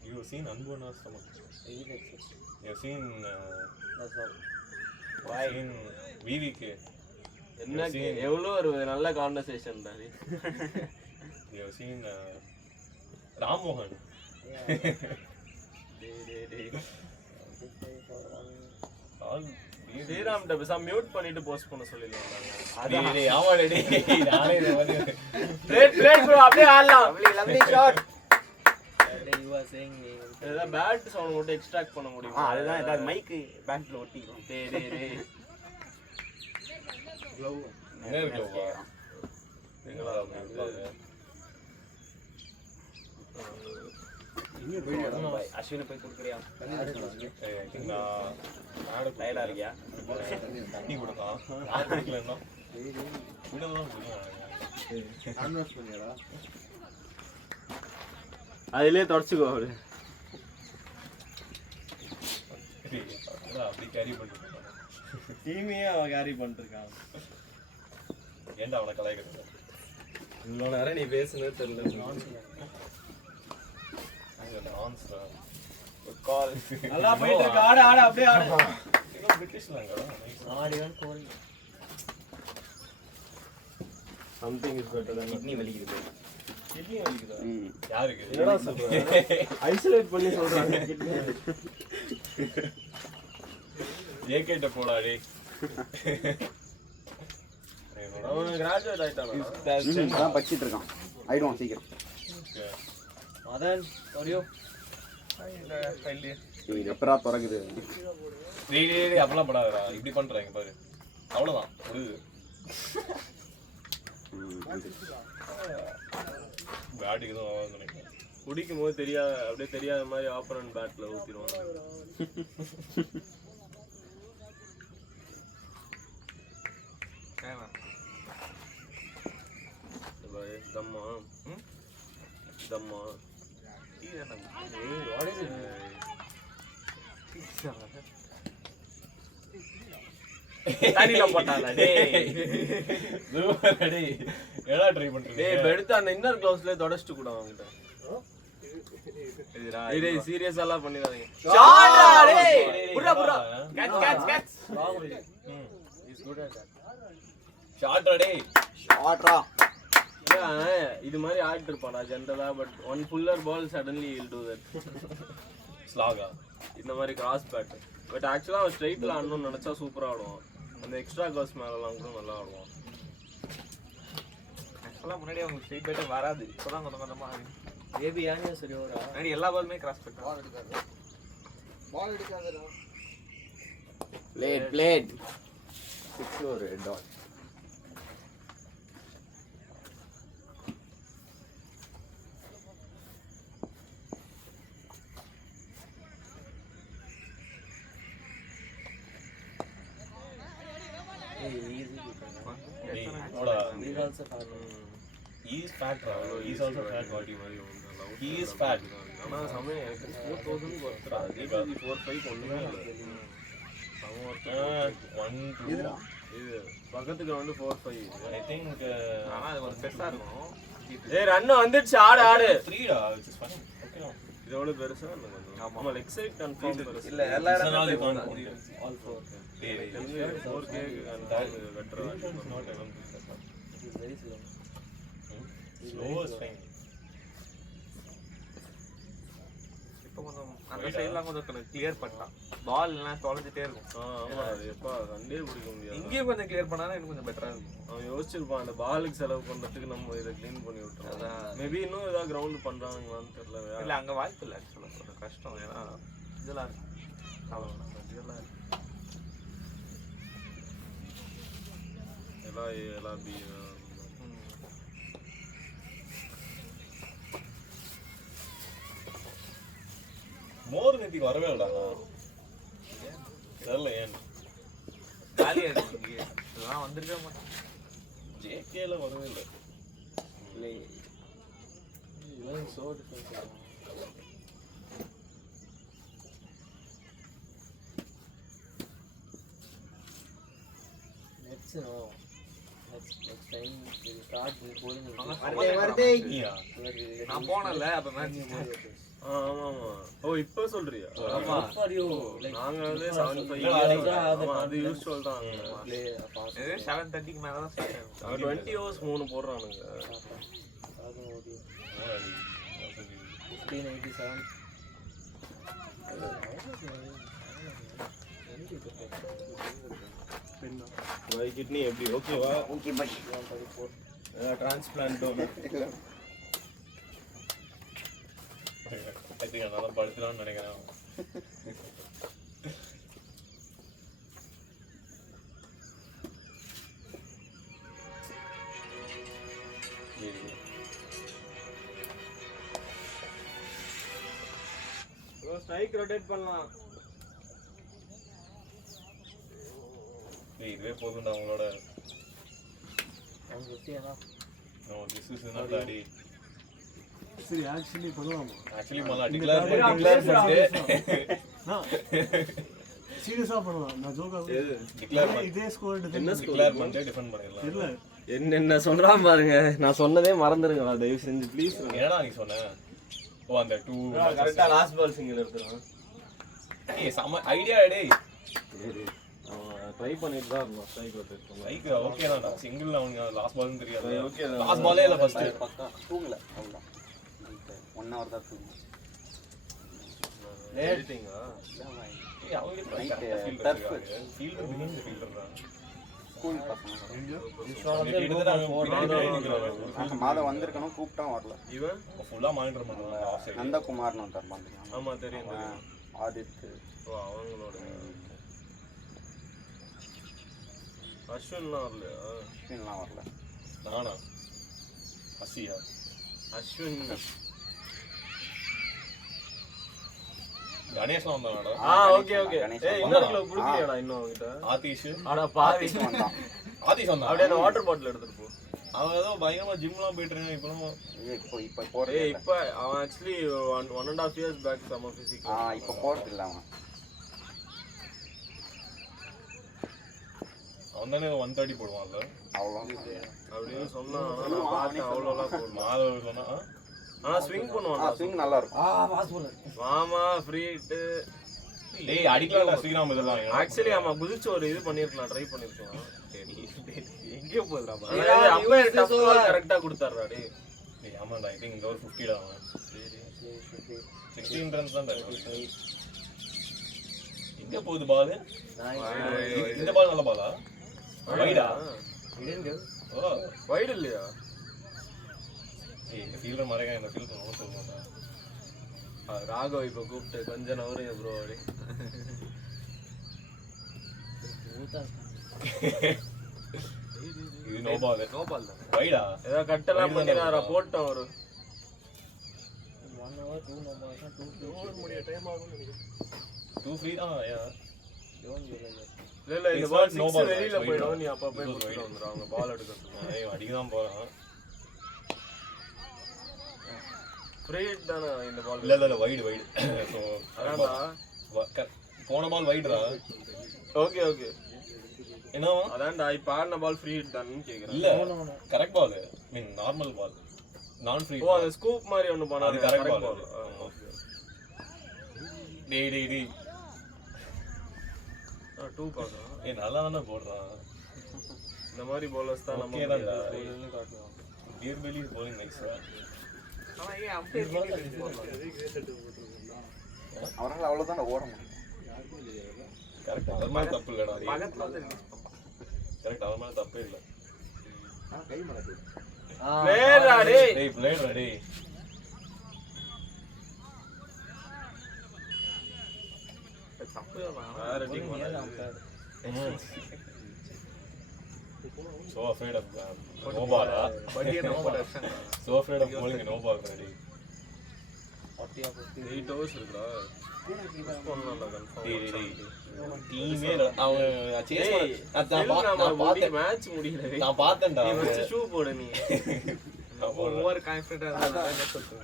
you have seen unborn stomach. He takes it. You have seen That's all. seen VVK. என்ன எவ்வளோ ஒரு நல்ல conversation தான். You have seen Ram Mohan. All Sriram பேசா mute பண்ணிட்டு post பண்ண சொல்லிடலாம். அப்படியே ஆடலாம். lovely shot. You are saying me. ஏதாவது பேட் சவுண்ட் மட்டும் எக்ஸ்ட்ராக்ட் பண்ண முடியுமா? அதுதான் ஏதாவது மைக் பேக்ல ஒட்டிக்கும். டேய் அஸ்வினை போய் கொடுக்குறியா? டயர்டா இருக்கியா? தண்ணி கொடுத்தான் நான் குடிக்கலன்னா விடலாம் கான்வர்ஸ் பண்ணியாடா அதிலே தொடச்சுக்கோ. அப்படி கேரி பண்ணிட்டு டீமையே அவன் கேரி பண்ணிட்டு இருக்கான். ஏன்டா அவனை கலாய்க்கிறது? இவ்வளோ நேரம் நீ பேசுனது தெரியல. கால் நல்லா போயிட்டு இருக்கு. ஆடு அப்படியே ஆடு. பிரிட்டிஷ்லாங்க Not even cold. Something is better then kidney வலிக்குது. கிட்னி வலிக்குதா? யாருக்கு? என்னடா சொல்ற? ஐசோலேட் பண்ணி சொல்றாங்க கிட்னி. ஏகேட்ட போடா டேய். அவன் கிராஜுவேட் ஆயிட்டானா? அதான் படிச்சிட்டு இருக்கான். ஆயிடுவான் சீக்கிரம். Madan, how are you? இது எப்பரா திறக்குது? டேய் அப்பலாம் படாதடா. இப்படி பண்றாங்க பாரு. அவ்வளவுதான். பேட்டுக்கு தான் ஆவாதுன்னு நினைக்கிறேன். குடிக்கும் போது தெரியாத அப்படியே தெரியாத மாதிரி ஆப்பரன் பேட்ல ஊத்திடுவாங்க. தம்மா தம்மா What is it? தண்ணில போட்டால டேய். டேய் ஏடா ட்ரை பண்றீங்க? டேய் எடுத்து அந்த இன்னர் க்ளவுஸ்ல தொடச்சிட்டு கூட வாங்கிட்ட. டேய் சீரியஸா எல்லாம் பண்ணிடாதீங்க. ஷாட்டா டேய். புறா catch. He's good at that. ஷாட்ரா டேய். ஷாட்ரா. இது மாதிரி ஆடிட்டு இருப்பாடா ஜென்ரலா. But one fuller ball suddenly will do that. ஸ்லாகா இந்த மாதிரி கிராஸ் பேட். பட் ஆக்சுவலா அவன் ஸ்ட்ரைட்ல ஆடணும்னு நினைச்சா சூப்பரா ஆடுவான். அந்த எக்ஸ்ட்ரா காஸ் மேலலாம் கூட நல்லா ஆடுவான். ஆக்சுவலாக முன்னாடி அவங்க ஸ்ட்ரெயிட் பேட்டே வராது. இப்போதான் கொஞ்சம் கொஞ்சமாக Maybe Anya Suriora. முன்னாடி எல்லா பாலுமே கிராஸ் பண்ணுறாங்க. பால் எடுக்காதடா Played. 6 ஒரு டாட். Easy. டேய் போடா. He's also fat. He is fat bro. He is also fat body. He is fat. ஆனா சமயம் 4000 வருதுடா. 4-5 ஒண்ணுமே இல்ல. 1 2 இது பக்கத்துக்கு வந்து 4 5 ஐ திங்க் ஆனா அது கொஞ்சம் பெருசா இருக்கும் ஏய் ரன் வந்துடுச்சு ஆடு 3 டா which is fine. Okay. இதோட பெருசா இல்ல கொஞ்சம் ஆமா லெக் சைடு கன்ஃபார்ம் பெருசா இல்ல எல்லா All இடத்துலயும் All 4. 4K confirm better not even It is very slow. slow is fine. இப்போ கொஞ்சம் அந்த சைடுலாம் கொஞ்சம் கிளியர் பண்ணிட்டான் பால் எல்லாம் தொலைஞ்சிட்டே இருக்கும் ஆமா அது எப்பா கண்டே பிடிக்க முடியாது இங்கேயும் கொஞ்சம் கிளியர் பண்ணாதான் எனக்கு கொஞ்சம் பெட்டரா இருக்கும் அவன் யோசிச்சிருப்பான் அந்த பாலுக்கு செலவு பண்றதுக்கு நம்ம இதை க்ளீன் பண்ணி விட்டுறோம் மேபி இன்னும் ஏதாவது கிரவுண்ட் பண்றாங்களான்னு தெரியல இல்ல அங்க வாய்ப்பு இல்லை ஆக்சுவலாக கொஞ்சம் கஷ்டம் ஏன்னா இதெல்லாம் இருக்கு அவ்வளோ இதெல்லாம் இருக்கு எல்லாம் அப்படி மோர் நேத்தி வரவே இல்லடா தெரியல ஏன் காலியா இருக்கு இங்கே இதெல்லாம் வந்திருக்க மாட்டேன் ஜேகேல வரவே இல்லை So different. Next time we will start bowling. நீயா நான் போனல அப்ப மேட்ச் ஆமா ஆமா ஓ இப்போ சொல்றியா ஆமா For you, like நாங்க வந்து 75 ஆமா அது யூஸ்வல் தான் play a fast. 7:30 க்கு மேல தான் ஸ்டார்ட் ஆகும் 20 hours 3 போடுறானுங்க 1587. வை கிட்னி எப்படி ஓகேவா okay but transplant I think அதான் படுத்துறான்னு நினைக்கிறேன் ஸ்ட்ரைக் ரொட்டேட் பண்ணலாம் இதுவே போதும்டா உங்களோட I'm 50 enough. No this is not daddy சரி ஆக்சுவலி பண்ணலாமா ஆக்சுவலி மல்லா டிக்ளேர் பண்ணிட்டு சீரியஸா பண்ணலாம் நான் ஜோக்கா டிக்ளேர் இதே ஸ்கோர் டிக்ளேர் பண்ணிட்டு டிஃபெண்ட் பண்ணிடலாம் இல்ல என்ன சொல்றான் பாருங்க நான் சொன்னதே மறந்துருங்க தயவு செஞ்சு ப்ளீஸ் என்னடா நீ சொன்ன ஓ அந்த 2 கரெக்டா லாஸ்ட் பால் சிங்கிள் எடுத்துறான் ஏய் சம ஐடியா டேய் ட்ரை பண்ணிட்டு தான் இருந்தோம் ஸ்ட்ரைக் ரொட்டேட் பண்ணலாம் லைக் ஓகே தான்டா சிங்கிள் அவனுக்கு லாஸ்ட் பால்னு தெரியாது ஓகே தான் லாஸ்ட் பாலே இல்ல ஃபர்ஸ்ட் பக்கா தூங்கல அவ்வளவுதான் 1 hour தான் தூங்கணும் எடிட்டிங்கா ஏய் அவங்க ஃபீல்டர் பிகின் ஃபீல்டர் தான் ஸ்கூல் பசங்க மாதம் வந்திருக்கணும் கூப்பிட்டான் வரல இவன் ஃபுல்லா மானிட்டர் பண்றாங்க ஆஃப் சைடு நந்தகுமார்னு ஒருத்தர் வந்துருக்கான் ஆமா தெரியும் ஆதித் ஓ அவங்களோட அஸ்வின்லாம் வரலையா அஸ்வின்லாம் வரல நானா அசியா அஸ்வின் கணேஷ்லாம் வந்தானடா ஓகே ஓகே ஏய் இன்னொரு கிலோ குடுக்கலையாடா இன்னும் அவங்கிட்ட ஆதிஷ் அட பாவி வந்தான் ஆதிஷ் வந்தா அப்படியே அந்த வாட்டர் பாட்டில் எடுத்துட்டு போ அவன் ஏதோ பயங்கரமா ஜிம்லாம் போயிட்டு இருக்கான் இப்பலாம் இப்போ போறது ஏய் இப்ப அவன் ஆக்சுவலி 1.5 years பேக் சம பிசிக்கல் இப்போ போறது இல்ல அவன் அவன் தானே 130 போடுவான்ல அவ்வளோ அப்படின்னு சொன்னா நான் பார்த்தேன் அவ்வளோலாம் போடணும் மாதவ சொன்னா ஆனா ஸ்விங் பண்ணுவான் ஸ்விங் நல்லா இருக்கும் Fast bowler. மாமா ஃப்ரீ ஹிட் டேய் அடிக்கலாம்டா ஸ்ரீராம் இதெல்லாம் ஆக்சுவலி அவன் குதிச்சு ஒரு இது பண்ணிருக்கலாம் ட்ரை பண்ணிருக்கலாம் எங்கேயோ போகுதுடா அப்ப டஃப் பால் கரெக்ட்டா கொடுத்தாருடா டேய் டேய் ஆமாடா ஐ திங்க் இந்த ஒரு 50 டா அவன் 16 ரன்ஸ் தான் தருவான் எங்க போகுது பால் இந்த பால் நல்ல பாலா வைடா He didn't give. O white இல்லையா ஏய் இந்த ஃபீல்டர் மறக்க இந்த ஃபீல்டர் ரொம்ப சொல்லுவாங்க ராகவ் இப்ப கூப்பிட்டு கொஞ்ச நவருங்க ப்ரோ அப்படி இது நோ பால் நோ பால் தான் வைடா ஏதோ கட்டெல்லாம் பண்ணினாரா போட்டோம் ஒரு 1 hour, 2 no balls, 2 முடிய டைம் ஆகும் நினைக்கிறேன் 2 ஃப்ரீ தான் யா don't give like that. இல்ல இந்த It's ball not no 6 ball, வெளியில it's போய்டும் wide. நீ அப்ப போய் It was கொடுத்துட்டு wide. வந்துரு அவங்க பால் எடுக்கிறதுக்கு ஏய் அடிக்க தான் போறான் ஃப்ரீ ஹிட் தானே இந்த பால் இல்ல வைடு வைடு சோ அதான்டா போன பால் வைடுறா. Okay okay. என்னவா? அதான்டா இப்போ ஆடின பால் ஃப்ரீ ஹிட் தானேன்னு கேட்குறேன். இல்ல கரெக்ட் பால். மீன் நார்மல் பால். நான் ஃப்ரீ. ஓ அது ஸ்கூப் மாதிரி ஒன்று அது பண்ணாது. கரெக்ட் பால். டேய் 2 பார்க்கலாம். ஏய் நல்லா தானே போடுறான். இந்த மாதிரி bowlers தான் நம்ம ஓகே தான்டா. டியர் பெலி இஸ் bowling nice. ஆனா ஏன் அப்படியே அவரால் அவ்வளோதான் ஓட முடியும். கரெக்ட் அவர் மேல தப்பு இல்லடா. பக்கத்துல வந்து கரெக்ட் அவர் மேல தப்பே இல்ல. கை மடக்கு. பிளேயர்டா டேய். டேய் பிளேயர் டேய். தப்பு வேற team So afraid of no ball. படியே நம்ம tension. So afraid of bowling no ball ready. 8 hours இருக்குடா. பண்ணலாம்டா கன்ஃபார்ம். டீமே அவன் சேஸ் நான் மேட்ச் முடியல. நான் பார்த்தேன்டா. நீ ஃபர்ஸ்ட் ஷூ போடு நீ. ஓவர் கான்ஃபிடென்ட்டா இருந்தா நெட் சொல்லுங்க.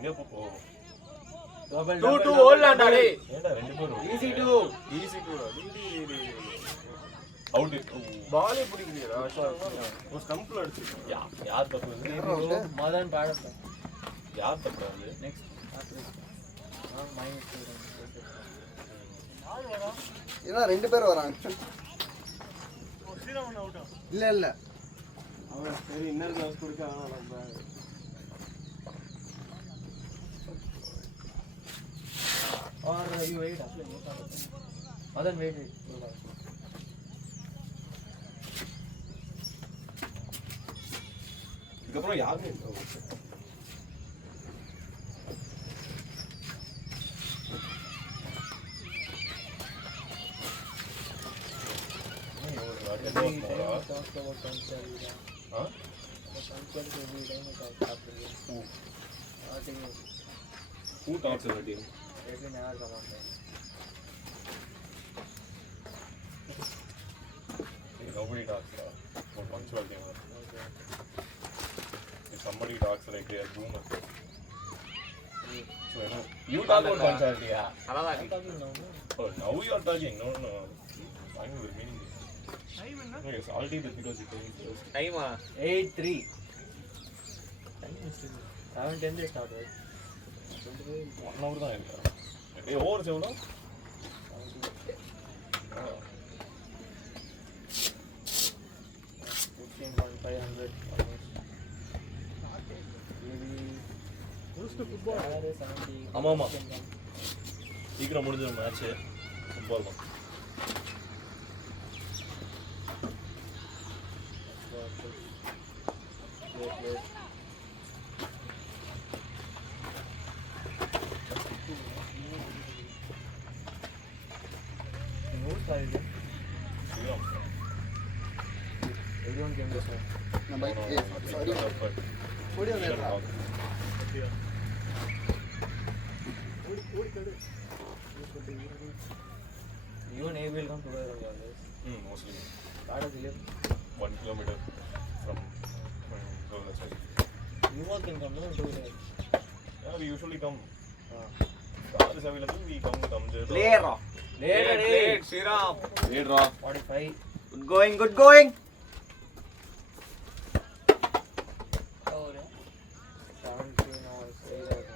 எங்க போ 2-2 ஓடலாம்டா டேய். ஏன்டா ரெண்டு பேரும் ஈஸி 2 டா. அவுட். பாலே பிடிக்கலையா? ஒரு ஸ்டம்ப்ல அடிச்சிருக்கான். யார் தப்பு இது? மதன் பாடப்ப யார் தப்பு அது? நெக்ஸ்ட் மைனஸ் ஏன்னா 2 பேர் வராங்க. ஸ்ரீராமன் அவுட்டா? இல்ல அவன் சரி இன்னர் கிளாஸ் கொடுக்க நம்ம or you wait Madan wait இதுக்கப்புறம் யாருமே இல்லை. Who talks in the team? every never come on there. Nobody talks for punctual gamer. If somebody talks like they are boomer. So you talk about punctuality, yeah. அதான் Oh, now you are talking. No. Fine with meaning. No, yes, I'll take it because you think first. டைமா 8-3 time is still 7-10 they start right 1 hour தான் இருக்கு. ஏய் over எவ்வளோ? 15.500 ஆமா ஆமா சீக்கிரம் முடிஞ்சிடும் மேட்ச். ஃபுட்பால் தான். everyone came this way நம்ம சாரி ஓடி வந்தா you and Abe will come together on this Mostly start of 11 1 kilometer from Gola side. you all can come no do it Yeah, we usually come. Car is available, we come there. லேரா late Sriram. Later. 45 good going 17 hours 8 hours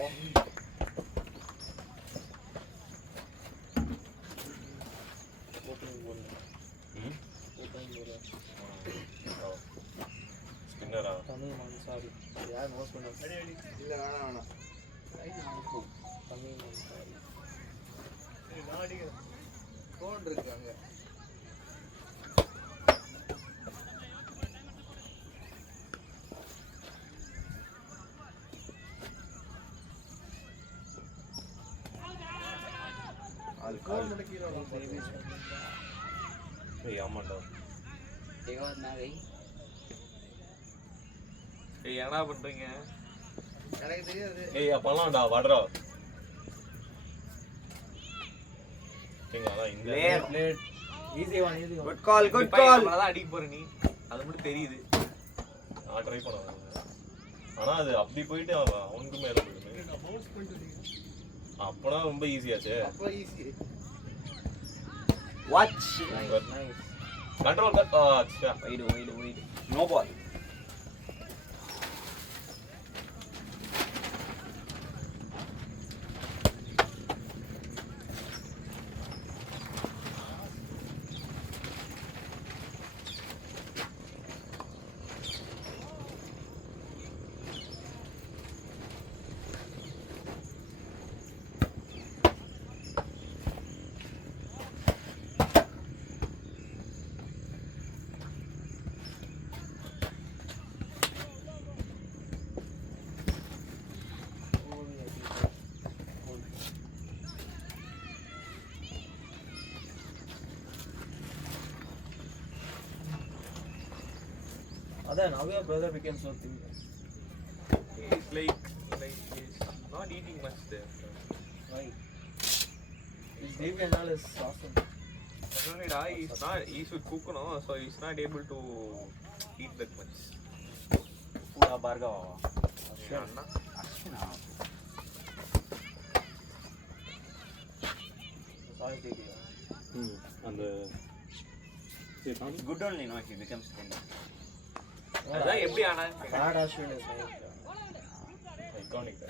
one Spinner. Tani Mansa sorry. Yeah, most one of இல்ல வேணாம் coming on sorry. நான் அடிக்கிறேன். Phone இருக்கு அங்க. ஏய் ஆமாண்டா ஏய் என்ன பண்றீங்க? எனக்கு தெரியாது. ஏய் பண்ணலாம்டா வாடா ஏங்க அதான் இங்க Played. Easy one. Good call good இப்ப கால். நம்மள தான் அடிக்க போற நீ. அது மட்டும் தெரியுது. நான் ட்ரை பண்ணுவேன் ஆனா அது அப்படி போயிட்டு அவனுக்கு மேல போயிடுமே நான் பவுன்ஸ் பண்ணிட்டு இருக்கேன். அப்பனா ரொம்ப ஈஸியாச்சு அப்ப easy. Watch. Nice. Control cut அச்சா Wide. No ball. Then how your brother became so thin? He's like he's not eating much there. Why? His baby and all is awesome. He's not. He should cook, no, so he's not able to eat that much. Pura Bhargava. Yeah, Anna. Ashwina. Sorry, baby. அந்த It's good only, no, he becomes thin. அதான் எப்படி ஆனா? Fat Ashwin is nice. Iconic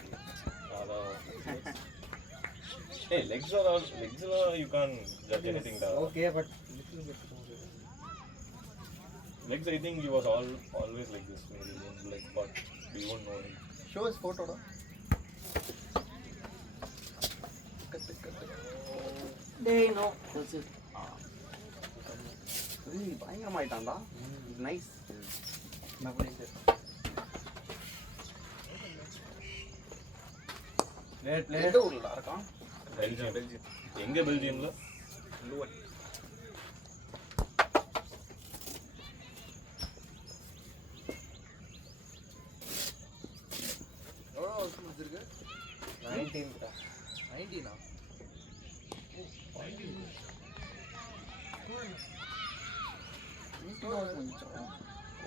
அதான் ஏய் legs you can't judge anything da Okay, but little bit more. legs I think he was always like this maybe like but we won't know him. Show his photo da. They know. That's it. பயங்கரமாயிட்டான்டா. Nice. Play. எந்த ஊர்ல இருக்கான்? Belgium எங்க பெல்ஜியம்ல Fluent. எவ்வளவு வருஷம் வச்சிருக்கு? 19. 19 ஆ?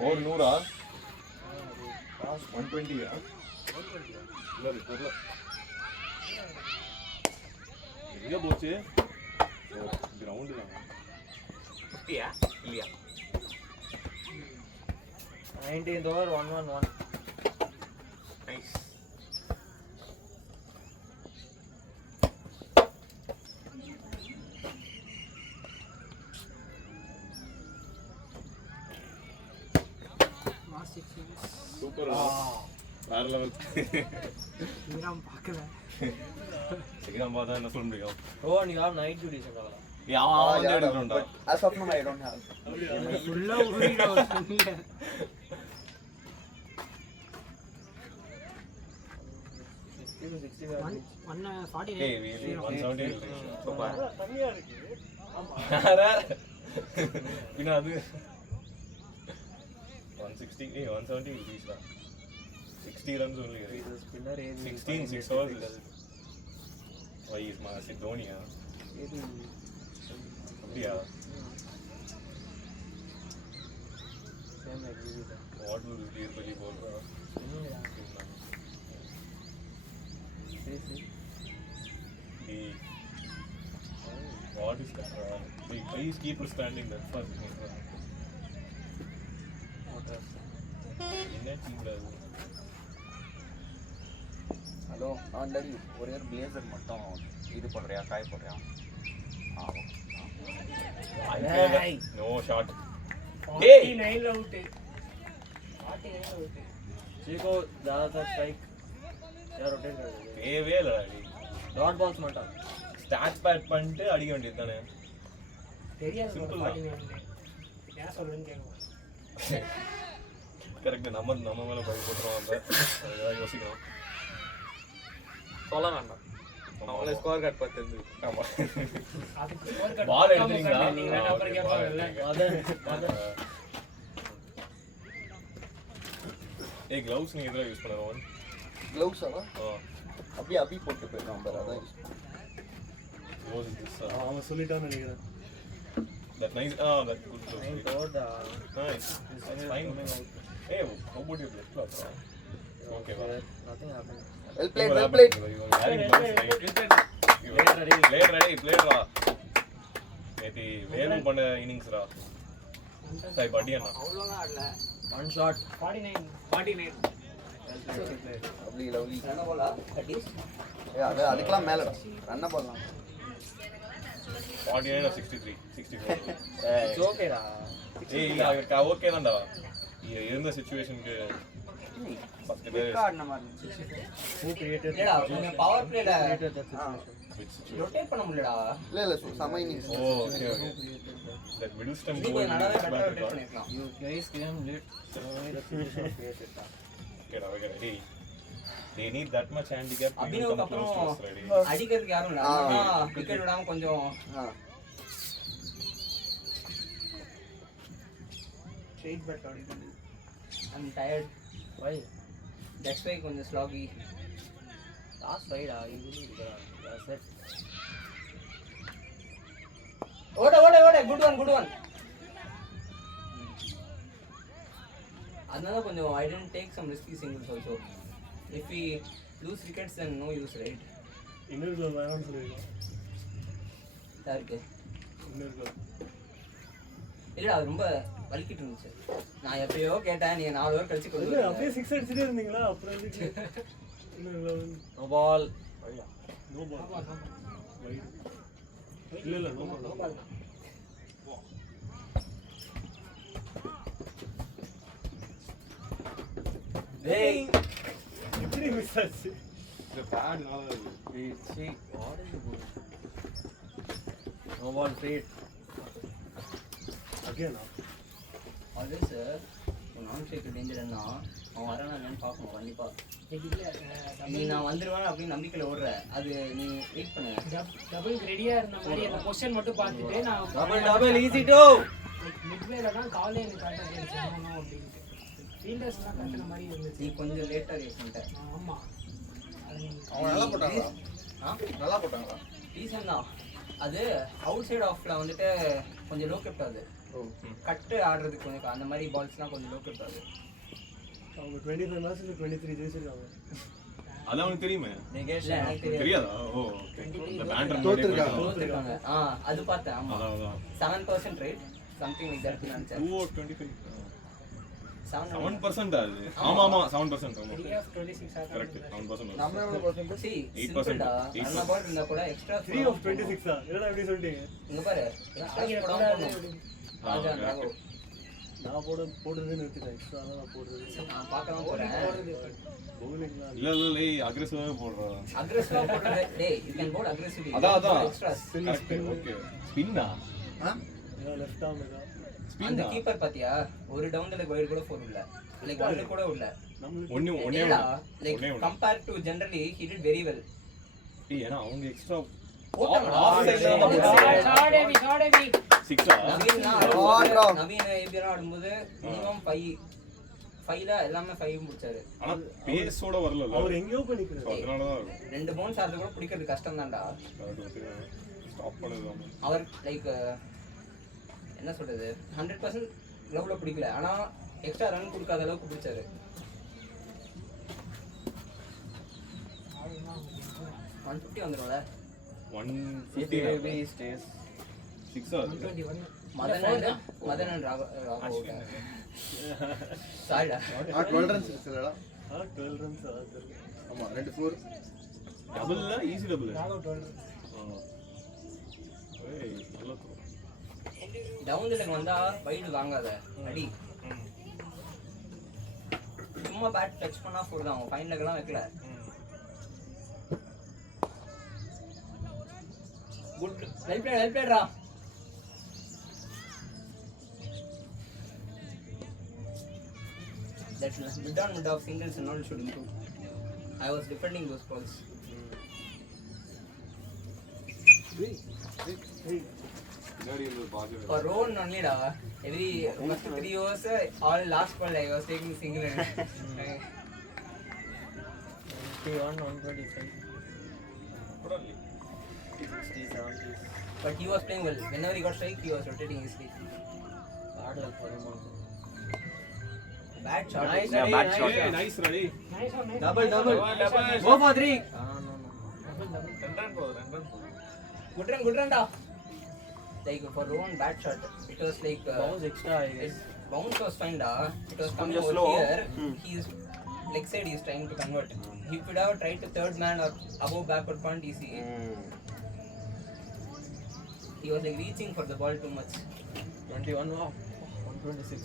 ஓர் 100 120 இல்ல தெரியல எங்க போச்சு கிரவுண்ட் தான் குட்டியா? இல்லையா? 19th over 1-1-1. Nice. சூப்பர் வேற லெவல் சீக்கிரம் பார்த்தா என்ன சொல்ல முடியும் Oh, and you have night duty, Sakala. அவன் வந்து எடுக்கணும்டா As of now I don't have. ஃபுல்லா ஊறிட்டு வந்தீங்க. 140. ஏய் 170 சூப்பர். தண்ணியா இருக்கு. பின்ன அது 160 170 rupees தான் 60 runs only right? Spinner 16 6 hours is why is Maharashtra Dhoni அப்படியா Same like you. what will this be really ball the what is that the please keep standing that far என்ன டீம்ல hello ஆண்டடி ஒரே ஒரு blazer மட்டும் இது பண்றியா காய் போடுறியா no shot 49 out. 49 out. Chico ज़्यादातर strike या rotate कर देते தேவையே இல்லடா நீ dot balls மாட்டான் ஸ்டார்ட் பேட் பண்ணிட்டு அடிக்க வேண்டியது தானே தெரியாது Simple bro, தான். 49 ஏன் சொல்றேன்னு கேட்கலாம். கரெக்ட் நம்ம மேல பழி போட்டுருவோம் அந்த அதான் யோசிக்கணும் சொல்ல வேண்டாம் அவங்களே ஸ்கோர் கார்டு பார்த்து தெரிஞ்சு ஆமா அதுக்கு score card பால் பார்க்காம எடுத்தீங்களா உட்கார்ந்தீங்கன்னா அப்புறம் கேட்பாங்கல்ல. ஏய் க்ளவுஸ் நீ எதுல யூஸ் பண்ணுறோம் க்ளவுஸ் ஆவா அப்படியே அபி போட்டு போயிருக்கான் பாரு அதான் use க்ளவுஸ் திஸ் அவன் சொல்லிட்டான்னு நினைக்கிறேன். that nice that good close nice that's fine hey how about your left club okay wow nothing happened well played play ready ரா ஏதி வேலும் பண்ண இன்னிங்ஸ் ரா சை படி அண்ணா அவ்வளோலாம் ஆடல one shot 49 lovely lovely என்ன போலா அட்லீஸ்ட் அது அதுக்கெல்லாம் மேலடா ரன்ன போடலாம் 49 or 63 64 it's okay டா ஏய் இல்ல அவருக்கு ஓகே தான்டா இருந்த சிச்சுவேஷனுக்கு 10 பேர் ஆடின மாதிரி இருந்துச்சு. Who created இல்லடா கொஞ்சம் பவர் பிளேல created that situation? ரொட்டேட் பண்ண முடியலடா. இல்ல சம innings oh okay okay that middle stem இது goal கொஞ்சம் நல்லாவே பெட்டரா ரொட்டேட் பண்ணிருக்கலாம். you guys came late so that situation created டா okay hey they need that much handicap to even அபினவுக்கு come close to அப்புறம் us ready அடிக்கிறதுக்கு யாரும் இல்ல. ஆனா விக்கெட் விடாம கொஞ்சம் ஸ்ட்ரெயிட் பேட் ஆடிட்டு. I'm tired. why That's why கொஞ்சம் ஸ்லாகி. last ride டா இது இருக்குடா that's it ஓட குட் ஒன். அதனால கொஞ்சம் I didn't take some risky singles also. If we lose wickets then no use, right? இன்னொரு goal வேணும்னு சொல்லிருக்கோம். யாருக்கு? இன்னொரு goal. இல்லடா அது ரொம்ப வலிக்கிட்டு இருந்துச்சு. நான் எப்பயோ கேட்டேன் நீ 4 ஓவர் கழிச்சு கொண்டு இல்ல, வந்தீங்க. அப்படியே 6 அடிச்சிட்டே இருந்தீங்களா? அப்புறம் எதுக்கு? இன்னொரு goal. no ball No ball. Wide. இல்ல no ball. டேய் எப்படி மிஸ் ஆச்சு? இந்த பேட்னால wait see what is the goal no ball straight Again. Always ஒரு நான் ஷேக் டேஞ்சர்னா அவன் வரானா என்னன்னு பார்க்கணும் கண்டிப்பா. நீ நான் வந்துருவேன் அப்படின்னு நம்பிக்கையில ஓடுற அது நீ வெயிட் பண்ணு. டபுள் ரெடியா இருந்த மாதிரி அந்த பொசிஷன் மட்டும் பார்த்துட்டு நான் double easy to மிட்வேல தான் காலே எனக்கு கரெக்டா தெரிஞ்சு அப்படின்ட்டு ஃபீல்டர்ஸ்லாம் கரெக்டான மாதிரி இருந்துச்சு. நீ கொஞ்சம் லேட்டா ரேட் பண்ணிட்ட. ஆமா அவங்க நல்லா போட்டாங்களா நல்லா போட்டாங்களா ரீசன் தான் அது அவுட் சைடு ஆஃப்ல வந்துட்டு கொஞ்சம் லோ கெப்ட் ஆகுது. கட்டு ஆடுறதுக்கு கொஞ்சம் அந்த மாதிரி பால்ஸ்லாம் கொஞ்சம் லோ கெப்ட் ஆகுது. அவங்க 25 மேட்ச்ல 23 ஜெயிச்சிருக்காங்க. அது அவனுக்கு தெரியுமே இல்ல எனக்கு தெரியாது. தெரியாதா ஓ ஓகே இந்த பேண்டர் தோத்துருக்காங்க. தோத்துருக்காங்க. அது பார்த்தேன். ஆமா அதான் 7% ரேட் சம்திங் லைக் தட் நினைச்சேன். 225 7 7% அது ஆமா 7% ஆமா 3 of 26 ஆக கரெக்ட் 7% நம்ம எவ்வளவு பர்சன்ட் see 8%. சிம்பிள்டா. ரன் பால் இருந்தா கூட எக்ஸ்ட்ரா 3 of 26 ஆ? என்னடா இப்படி சொல்லிட்டீங்க? இங்க பாரு எக்ஸ்ட்ரா ஆகிற போடாம கூடாது போடணும். ராஜா ராகோ நான் போடுறதே நிறுத்திட்டேன். எக்ஸ்ட்ரா நான் போடுறது. நான் பார்க்க தான் போறேன். பவுலிங்லாம் இல்ல இல்ல இல்ல அக்ரெசிவாவே போடுறான் அக்ரெசிவா போடுறது. டேய் யூ கேன் போல் அக்ரெசிவ்லி. அதான் எக்ஸ்ட்ராஸ். கரெக்ட் ஓகே ஸ்பின்னா லெஃப்ட் ஆர்ம் தான். அந்த ஸ்பின்னா கீப்பர் பாத்தியா ஒரு டவுன்ல கோயில் கூட ஃபோர் இல்ல. லைக் ஒன்னு கூட இல்ல. ஒண்ணே இல்லடா லைக் ஒண்ணே compare to generally he did very well. ஏன்னா அவங்க எக்ஸ்ட்ரா போட்டாங்கடா. Off side தான் போட்டாங்க. ஷாடேவி 6 நவீன ஏபிஎல் ஆடும்போது மினிமம் 5ல எல்லாமே 5 முடிச்சாரு. ஆனா பேஸோட வரல அவர் எங்கேயோ பண்ணிக்கிறாரு. அதனால தான் இருக்கும் 2 பவுன்ஸ் ஆடுறது கூட பிடிக்கிறது கஷ்டம் தான்டா. ஸ்டாப் பண்ணது அவர் லைக் என்ன சொல்றது 100% லவ்ல பிடிக்கல. ஆனா எக்ஸ்ட்ரா ரன் கொடுக்காத அளவுக்கு பிடிச்சாரு. 150 வந்துரும்ல. 150 maybe stays 6 ஆ 21 மதன் அண்ட் ராகோ சாரிடா 12 ரன்ஸ் இருக்குடா 12 ரன்ஸ் ஆகுது. ஆமா 2 4 டபுள்ல ஈஸி டபுள் ராகோ 12 ஏய் நல்லா த்ரோ டவுன் தி லெக் வந்தா வைடு வாங்காத அடி. சும்மா சும்மா பேட் டச் பண்ணா 4 தான். ஃபைன் லெக்லாம் வைக்கல. குட் வெல் பிளேட் ரா. That mid off singles and all should improve. I was defending those balls. For Rowan only da. Every first 3 overs, all last ball I was taking single. 91, 125. Probably. 60, 70. But he was playing well. Whenever he got strike, he was rotating his feet. Bad luck for him also. Bad shot. Nice, Yeah, Ready, bad nice. shot. Hey, nice, ready. Nice one, nice. Double. Double. Go for 3. No. Run போகுது. Good run da. Like for Rowan, bad shot. It was like Bounce extra, I guess. bounce was fine da. It was coming Just over slow. here. He's leg side he is trying to convert. He could have tried to third man or above backward punt easy. He was like reaching for the ball too much. 21, wow. 126.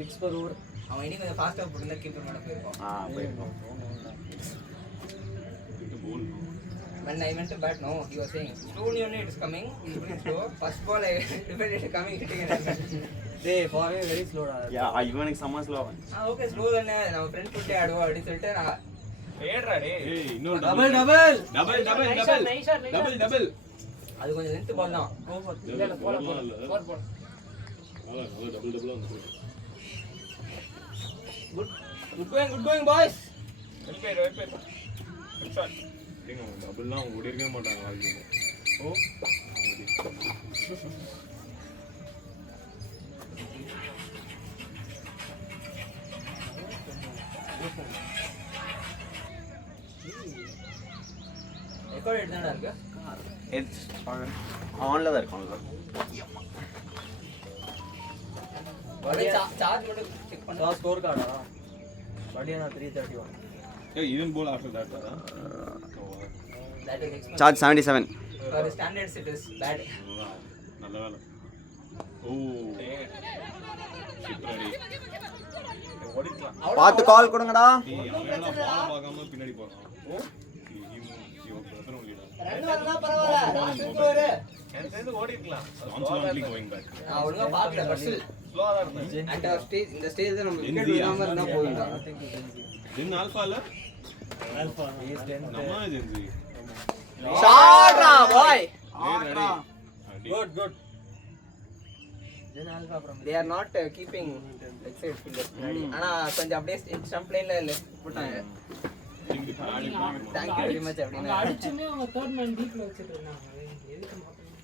6 per over. அவன் இனி கொஞ்சம் ஃபாஸ்டா போட்டுனா keeper மேல போயிருப்பான். When I went to bat, no, he was saying slowly only it is coming. He's going slow. First ball I defended it coming hitting it. They for me very slow. இவனுக்கு செம்ம slow. Okay, slow தானே. நம்ம friend புட்டே ஆடுவோம் அப்படி சொல்லிட்டு நான் ஏறா டேய். Hey, இன்னொரு double Nice shot, nice shot, nice shot. double. அது கொஞ்சம் லென்த் பால் தான். Go for இல்ல, இல்ல, போல. double வந்து. Good going boys. Well plate. Good shot. நீங்க டபுள்லாம் ஓடிரவே மாட்டாங்க வாழ்க்கையில. ஓ. ரெக்கார்ட் எடுத்தானே இருக்கு. ஆன்ல தான் இருக்கான்ல. சார்ஜ் மட்டும் செக் பண்ணா score card. Badiyana 331. Hey, even ball after that, huh? that is expensive. Charge 77. For the standards it is bad. நல்ல வேலை. ஓ. Shit ready. ஓடிக்கலாம். பார்த்து கால் கொடுங்கடா. டேய் அவனடா பால் பார்க்காம பின்னாடி போறான். ஓ. ரன் வரனா பரவாயில்லை. Last over. எனக்கு தெரிஞ்சு ஓடிக்கலாம். Constantly going back. நான் ஒழுங்கா பார்க்கல பஸ்ல. ஸ்லோவா தான் இருந்தேன். அந்த ஸ்டேஜ் இந்த ஸ்டேஜ்ல நம்ம விக்கெட் விடாம இருந்தா போயிடா. Then alpha la? Alpha. He is 10th. Namma agency. Shot ra boy. Good. Then alpha from They are not keeping like say fingers ready. ஆனா கொஞ்சம் அப்படியே ஸ்டம்ப் லைன்ல லெஃப்ட் போட்டாங்க. Thank you very much அவங்க அப்படினா. அடிச்சுமே அவங்க தேர்ட் மேன் டீப்ல வச்சிட்டு இருந்தாங்க. எதுக்கு மாத்தணும்?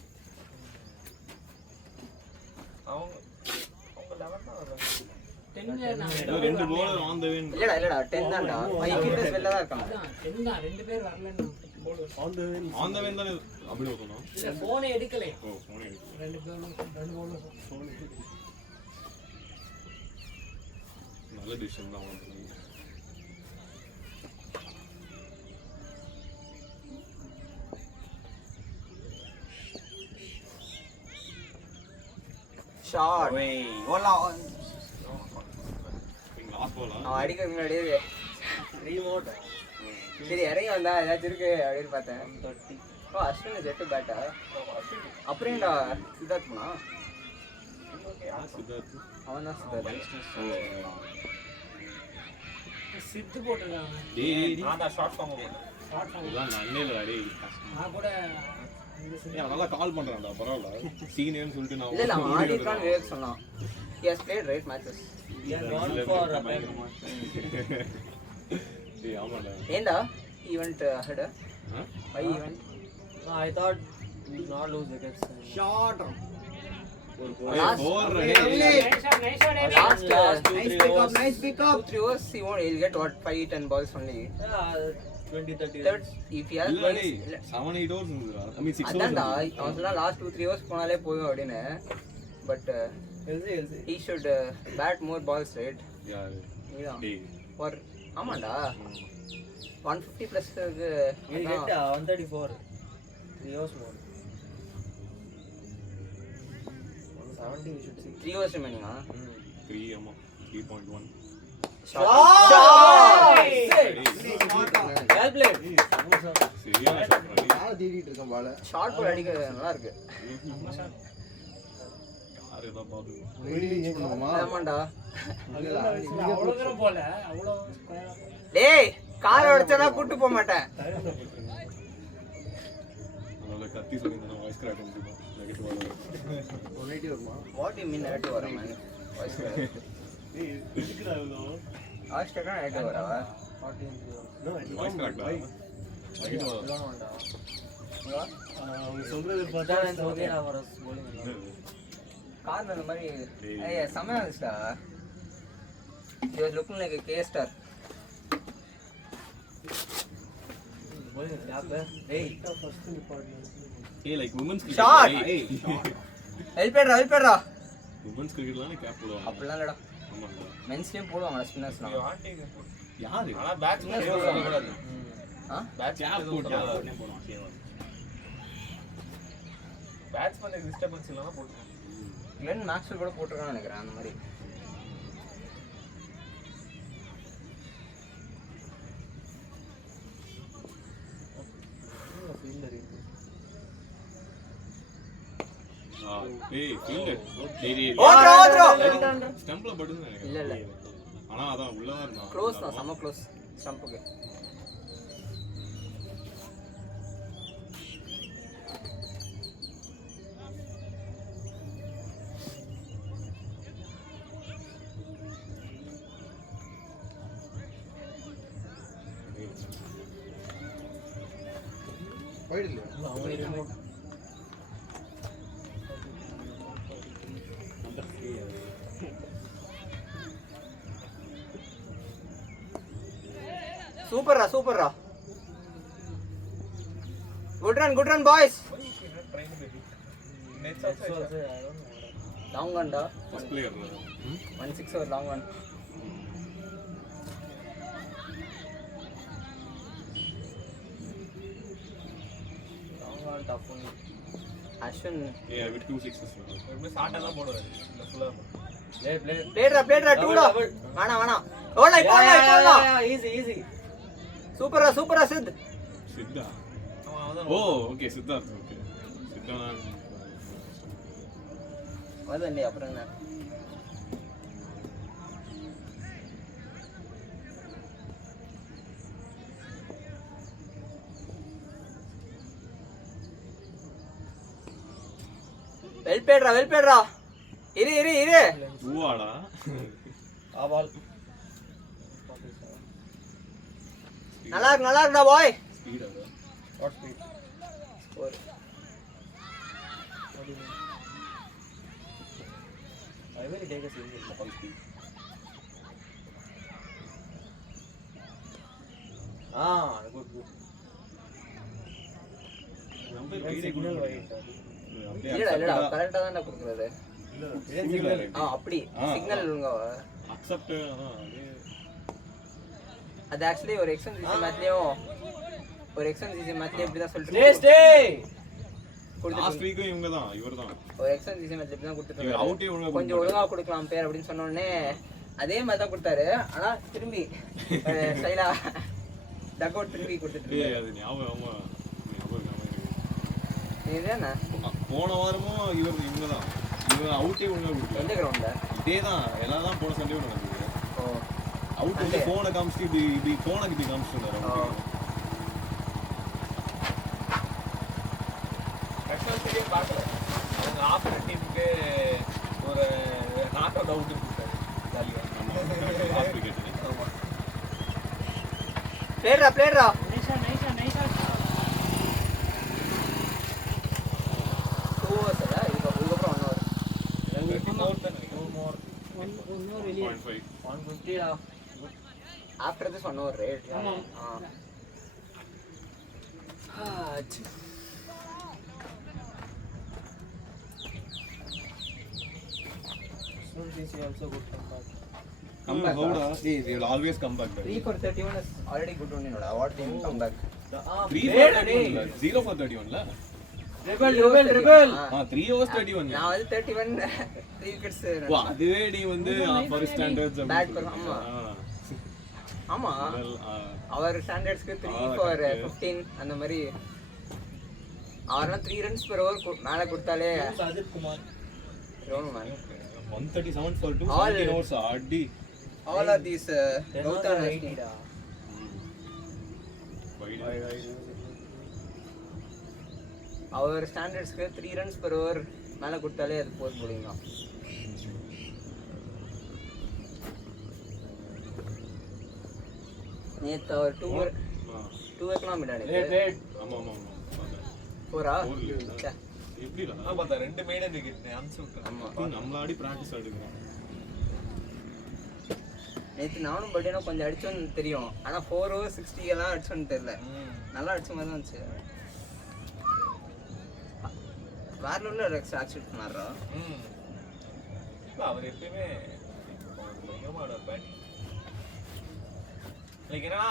அவங்க 11 தான் வரல. 10 ரெண்டு bowler on the win. இல்லடா 10 தான்டா. 5 கீப்பர்ஸ் வெளில தான் இருக்காங்க. அதான் 10 தான். ரெண்டு பேர் வரலன்னு bowler. On the win. On the win தானே அப்படி வரணும். இல்ல போனே எடுக்கல. ஓ phone எடுத்து. ரெண்டு bowler phone. நல்ல டிசிஷன் தான் வந்து. ஷாட். ஓலா நீங்க லாஸ்ட் பால் அவன் அடிக்க முன்னாடியே remote. சரி இறங்கி வந்தா ஏதாச்சும் இருக்கு அப்படின்னு பார்த்தேன். 30. ஓ அஸ்வின் ஜெட்டு பேட்டா. அப்புறம்டா சித்தார்த் போனா. சித்தார்த். அவன் தான் சித்தார்த். சித்து போட்டுருக்காங்க. டேய் நான் தான் ஷார்ட் ஃபார்ம் போட்டேன். ஷார்ட் பண்ணி. இதெல்லாம் நன்னே இல்ல டேய். நான் கூட இந்த ஏய் அவன் நல்லா கால் பண்றான்டா பரவாயில்ல. சீனியர்னு சொல்லிட்டு நான் இல்ல அவன் ஆடிக்கான் விவேக் சொன்னான். He has played right matches. He has gone for a pack. டேய் ஆமாடா. ஏண்டா event ahead. Why event? No, I thought we would not lose wickets. Shot. ஒரு Last- four Only- nice shot, Last Last 2-3 nice pick up, overs. nice pick up. 2-3 overs, he'll get what 5-10 balls only. Yeah, 20-30 Third, runs. if he has இல்ல balls, டேய் 7-8 hours இருந்துடா. I mean 6 hours. அதான்டா அவன் சொன்னா last 2-3 overs போனாலே போதும் அப்படின்னு. But We'll see. he should bat more balls, right? யார்? நீதான். டேய். For ஆமாண்டா 150 plus க்கு We'll get 134. 3 overs more. 170 we should see. 3 overs remaining. 3 ஆமா 3.1. Well played. சரியான ஷாட் ரெடி. நான் தேடிட்டு இருக்கேன் பால. ஷார்ட் பால் அடிக்கிறது நல்லா இருக்கு. யாரு தான் பாத்து. ரீச் பண்ணுவோமா? ஆமாண்டா. அவ்வளோ தூரம் போல அவ்வளோ ஸ்கொயரா டேய் காரை உடைச்சா கூட்டு போக மாட்டேன். அதனால கத்தி சொல்லி நான் வாய்ஸ் கிராக் பண்ணிட்டேன். நெகட்டிவ் வர. 180 வருமா? வாட் யூ மீன் நெகட்டிவ் வர மேன்? வாய்ஸ் ஏய் இதுக்குடா இவ்வளோ ஆஸ்ட்ரேலியா நெகட்டிவ் வரவா? வாய்ஸ் கிராக் டா. நெகட்டிவ் வர. அவங்க சொல்றது பார்த்தா கார்ல அந்த மாதிரி ஏய் செமையா இருந்துச்சுடா. He was looking like a K-star. First நிப்பாட்டி ஏய் லைக் women's Shot. cricket. ஏய் ஹெல்ப் பண்றா. women's cricketலாம் கேப் போடுவாங்க. அப்படிலாம் இல்லடா. ஆமாங்க. மென்ஸ்லயும் போடுவாங்கடா ஸ்பின்னர்ஸ்லாம். யாரு? ஆனா பேட்ஸ்மேன் சொல்லக்கூடாது. ஆ? கேப் போட்டா பேட்ஸ்மேன் டிஸ்டர்பன்ஸ் இல்லாம போட்டு கிளென் மேக்ஸ்வெல் கூட போட்டுருக்கான்னு நினைக்கிறேன் அந்த மாதிரி. ஏய் ஃபீல்டர். டேய் ஓட்ரா. ஸ்டம்ப்ல படுன்னு நினைக்கிறேன். இல்ல இல்ல. ஆனா அதான் உள்ள தான் இருந்தான். க்ளோஸ் தான் செம க்ளோஸ் ஸ்டம்புக்கு. போயிடலையா? சூப்பர்ரா. Good run boys. லாங் ஒன்டா. ஃபர்ஸ்ட் பிளேயர் 1-6 ஒரு லாங் ஒன். அஸ்வின் ஏய் வித் 2 6s. எப்பவுமே ஷார்ட் எல்லாம் போடுவாரு இந்த ஃபுல்லா பிளேட்ரா 2 டா. வேணாம் போடலாம். Easy. சூப்பரா சித். சித்தா. Oh okay Siddharth. ஓகே சித்தா நான் வந்து அப்புறம் என்ன? வெல் பேட்ரா. இரு. ஊவாடா. Ball. நல்லா இருக்குடா பாய். ஸ்பீடா. What speed? Score. What do you mean? I will take a single. On speed. Good. நம்ம Then signal right. இல்லடா கரெக்ட்டா தான் கொடுக்குறது. சிக்னல் அப்படி சிக்னல் ஒழுங்கா அக்செப்ட். அது एक्चुअली ஒரு எக்ஸ்என்சிசி மேட்லயும் இப்படி தான் சொல்லிட்டு Stay. லாஸ்ட் வீக்கும் இவர்தான். ஒரு எக்ஸ்என்சிசி மேட்ல இப்படி தான் கொடுத்துட்டு இவர் அவுட்டே ஒழுங்கா கொஞ்சம் ஒழுங்கா கொடுக்கலாம் பேர் அப்படின்னு சொன்ன உடனே அதே மாதிரி தான் கொடுத்தாரு. ஆனா திரும்பி ஸ்டைலா டக் அவுட் திரும்பி கொடுத்துட்டு ஏய் அது ஞாபகம் இதுதானே போன வாரமும் இவங்க அவுட்டே ஒழுங்கா கொடுக்கல. எந்த கிரவுண்ட்ல இதேதான் எல்லாம் தான் போன சண்டே நடக்குது. ஓ அவுட் வந்து போன காமிச்சிட்டு இப்படி போனக்கு இப்படி காமிச்சிட்டு நேஷனல் ஸ்டேடியம் பார்க்கல. அவங்க ஆப்போனன்ட் டீமுக்கு ஒரு நாக் அவுட் அவுட் கொடுத்தாரு ஜாலியா. Last wicket. பிளேடரா நைஸா 2 ஓவர்ஸ் இல்ல இதுக்கப்புறம் 1 ஓவர். இன்னொரு வெளியே 0.5. 150 டா. After this 1 over right. CC also good comeback. Come back. They will always come back. 3 for 31 is already good only noda. What team come back? 3 for 31. 0 for 31 la. Rebel. 3 overs 31. நான் வந்து 31 3 wickets. அதுவே நீ வந்து for standards bad பண்ண ஆமா. ஆமா அவர் ஸ்டாண்டர்ட்ஸ்க்கு 3 for 15 அந்த மாதிரி அவரெல்லாம் 3 runs per over மேல கொடுத்தாலே Ajith Kumar run man 137 for 2 All- 17 overs Aadi all are these Gautam அவர் ஸ்டாண்டர்ட்ஸ்க்கு 3 runs per over மேல கொடுத்தாலே அது போர் bowling தான். நேத்து அவர் 2 எக்கனாமி டானே ஆமா ஆமா போரா எப்படிடா நான் பார்த்தா 2 மேடன் விக்கெட் அனுப்பிச்சு விட்டேன். ஆமா நம்மள ஆடி பிராக்டிஸ் ஆடுறோம். நேற்று நானும் பட்டினா கொஞ்சம் அடிச்சோன்னு தெரியும் ஆனால் 4 over 60 எல்லாம் அடிச்சோன்னு தெரியல நல்லா அடிச்ச மாதிரி தான் இருந்துச்சு வேற லெவலில் ஆக்சிடென்ட் பண்ணாரா அவர் எப்பயுமே பயங்கரமான பேட்டிங் லைக் என்னன்னா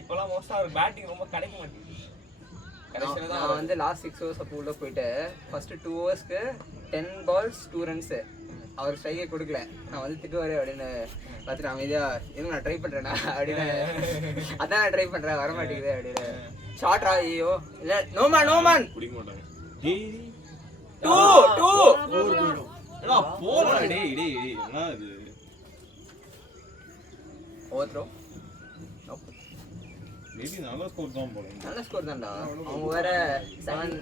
இப்போலாம் மோஸ்ட்டாக அவர் பேட்டிங் ரொம்ப கிடைக்க மாட்டேங்குது. கடைசியில் தான் நான் வந்து லாஸ்ட் 6 overs அப்போ உள்ள போயிட்டு ஃபர்ஸ்ட் 2 oversக்கு 10 balls 2 runs அவர் ஸ்ட்ரைக்கே கொடுக்கல. நான் வந்து திட்டுவாரு அப்படின்னு பார்த்துட்டு அமைதியா இன்னும் நான் ட்ரை பண்றேன்னா அப்படின்னு அதான் நான் ட்ரை பண்றேன் வர மாட்டேங்குது அப்படின்னு ஷார்ட்ரா ஐயோ இல்ல நோமான் குடிக்க மாட்டாங்க. டேய் 2 ஏடா போடா டேய் என்ன இது ஓவர் த்ரோ மேபி நல்ல ஸ்கோர் தான் போல. நல்ல ஸ்கோர் தான்டா. அவங்க வேற 7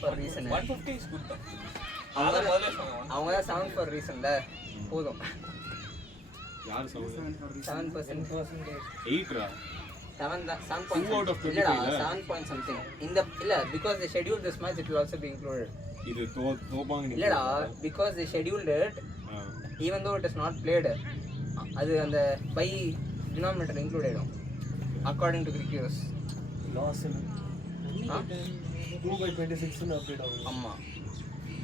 for reason 150 is good தான். அவங்க அதான் முதல்ல சொன்னேன். அவங்க தான் 7 for reasonல போதும். யார் சொல்லுங்க 7% 8 ரா 7 தான் 7 2 out of 25 இல்லடா இல்ல? 7 point something இந்த இல்ல because they scheduled this match it will also be included. இது தோபாங்க நீ இல்லடா because they scheduled it even though it is not played அது அந்த by denominator include ஆயிடும் according to Greek rules. Loss 2/26 ன்னு அப்டேட் ஆகும். ஆமா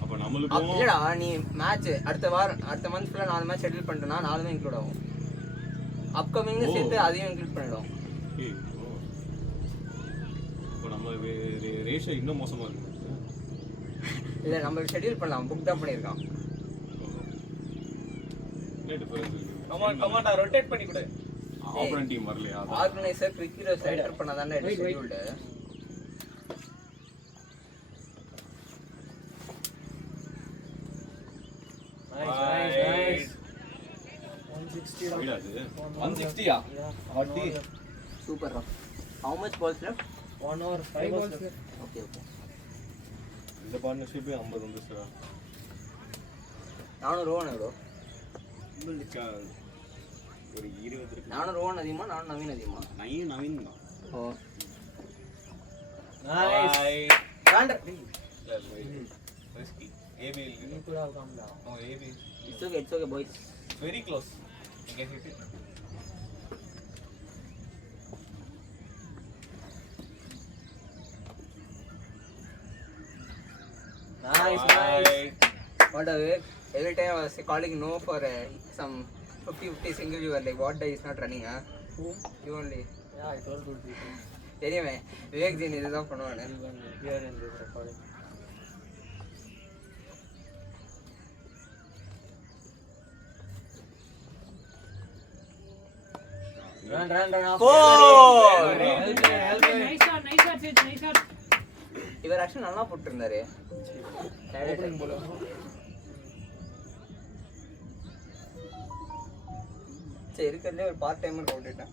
அப்ப நம்மளுக்கு இல்லடா நீ மேட்ச் அடுத்த மந்த் ஃபுல்லா 4 மேட்ச் ஷெட்யூல் பண்ணிட்டனா 4மே இன்க்ளூட் ஆகும். அப்கமிங் சேர்த்து அதையும் இன்க்ளூட் பண்ணிடும். இப்போ நம்ம ரேஷியோ இன்னும் மோசமா இருக்கு. இல்ல நம்ம ஷெட்யூல் பண்ணலாம் புக் தான் பண்ணிருக்கான். என்ன டிஃபரன்ஸ் இருக்கு? கமாண்டா ரொட்டேட் பண்ணி கொடு. ஆப்போனன்ட் டீம் வரலையா? ஆர்கனைசர் கிரிக்கெட் செட்டர் பண்ணாதானே ஷெட்யூல்டு. Nice. 160 வைடா இது 160யா ஆடி சூப்பர் ரா. How much balls left? 1 over 5 balls left. Okay. இந்த பார்ட்னர்ஷிப் 50 வந்துச்சுடா. நானும் ரோஹன் ப்ரோ. உங்களுக்கு ஒரு 20 இருக்கு. நானும் ரோஹன் அதிகமா நானும் நவீன் அதிகமா. நவீன் தான். ஓ Nice. Counter. Risky. AB You could have come down. No, AB. It's okay boys. Very close. You can hit it. Nice. What a way. Every time I was calling no for some 50-50 single, you were like, what day is not running, huh? Who? You only. Yeah, I told good people. தெரியுமே Vivek gene இதுதான் பண்ணுவானு. Even here in this recording. Run off. Nice shot, Sid, nice shot. இவர் actually நல்லா போட்டுருந்தாரு. சரி இருக்கிறதுலே ஒரு part timer போட்டுட்டேன்.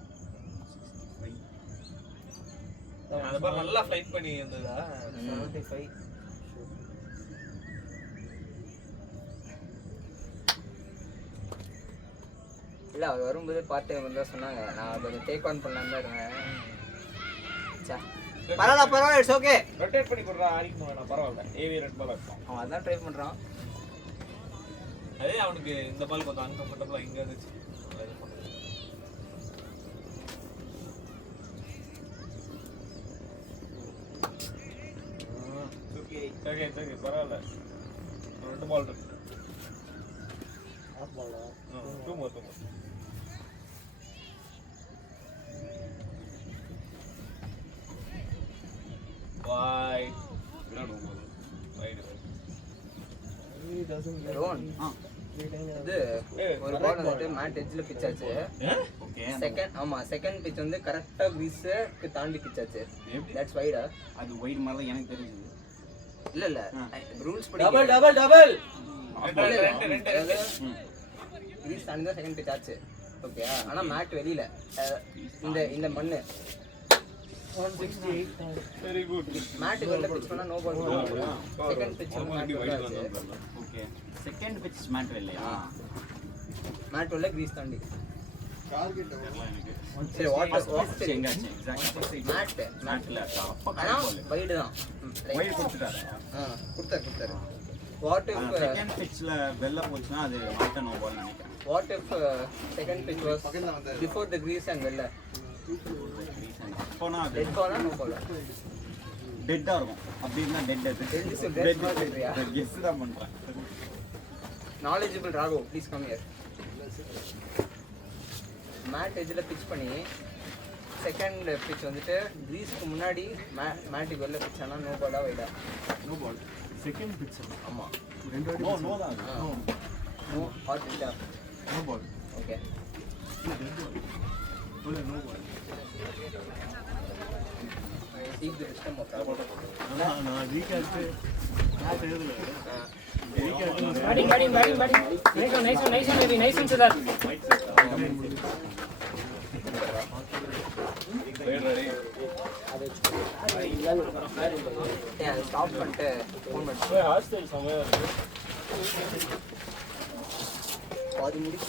அந்த பால் நல்லா ஃளைட் பண்ணி இருந்ததா 75. இல்லை அவர் வரும்போது பார்ட் டைம் தான் சொன்னாங்க. நான் கொஞ்சம் டேக் ஆன் பண்ணலான்னு தான் இருந்தேன். பரவாயில்ல இட்ஸ் ஓகே. ரொட்டேட் பண்ணி கொடுறா ஆடிக்கு வேணாம் பரவாயில்ல. ஏவி ரெட் பால் இருக்கும். அவன் அதான் ட்ரை பண்ணுறான். அதே அவனுக்கு இந்த பால் கொஞ்சம் அன்கம்ஃபர்டபுளாக இங்கே இருந்துச்சு. ஓகே பரவாயில்ல. 2 பால் இருக்கு. ஆஃப் பாலா? Two more wide. விளையாடுவோம். Wide. He doesn't get run இது ஒரு பால் வந்துட்டு மேட் எட்ஜில் பிச் ஆச்சு. செகண்ட் பிச் வந்து கரெக்டாக கிரீஸுக்கு தாண்டி பிச் ஆச்சு. தட்ஸ் வைடா. அது வைட் மாதிரி தான் எனக்கு தெரிஞ்சது. இல்ல ரூல்ஸ் படி டபுள் கிரீஸ் தாண்டி தான் செகண்ட் பிச் ஆச்சு. ஓகே, ஆனா மேட் வெளியில இந்த மண்ணு 168. Very good. மேட் வெளில பிச் பண்ணா no ball. Second pitch okay, second pitch mat இல்லையா? மேட் வெளில கிரீஸ் தாண்டி. எனக்கு சரி வாட்டர் எங்காச்சு எக்ஸாக்ட்டா மேட்ல அப்ப ஆனா வைடு தான். வைட் கொடுத்துட்டாரு. கொடுத்தாரு. வாட் இஃப் செகண்ட் பிட்ச்ல வெல்ல போச்சுனா அது நாட் நோ பால் நினைக்கிறேன். What if second pitch was before the crease and வெல்ல போனா அது டெட் பாலா நோ பாலா? டெட்டா இருக்கும். அப்படி இருந்தா டெட் அது. டெட் கெஸ் தான் பண்றேன். knowledgeable ராகோ ப்ளீஸ் கம் ஹியர். மேட் எட்ஜில் பிச் பண்ணி செகண்ட் பிச் வந்துட்டு கிரீஸ்க்கு முன்னாடி மேட்டுக்கு வெளில பிச் ஆனால் நோ பாலா வைடா? No ball. Second pitch. ஆமாம். ரெண்டு வாட்டி நோ தான். நோ ஆர் இல்லா? No ball. Okay, no ball. Seek the system of நான் ரீகாஸ்ட் மேட்ச் எழுதல. Batting. Nice one, baby. Nice one, Siddharth. Stop பண்ணிட்டு ஃபோன் பண்ணிட்டு ஹாஸ்டல் செமையா இருக்கு. பாதி முடிச்சு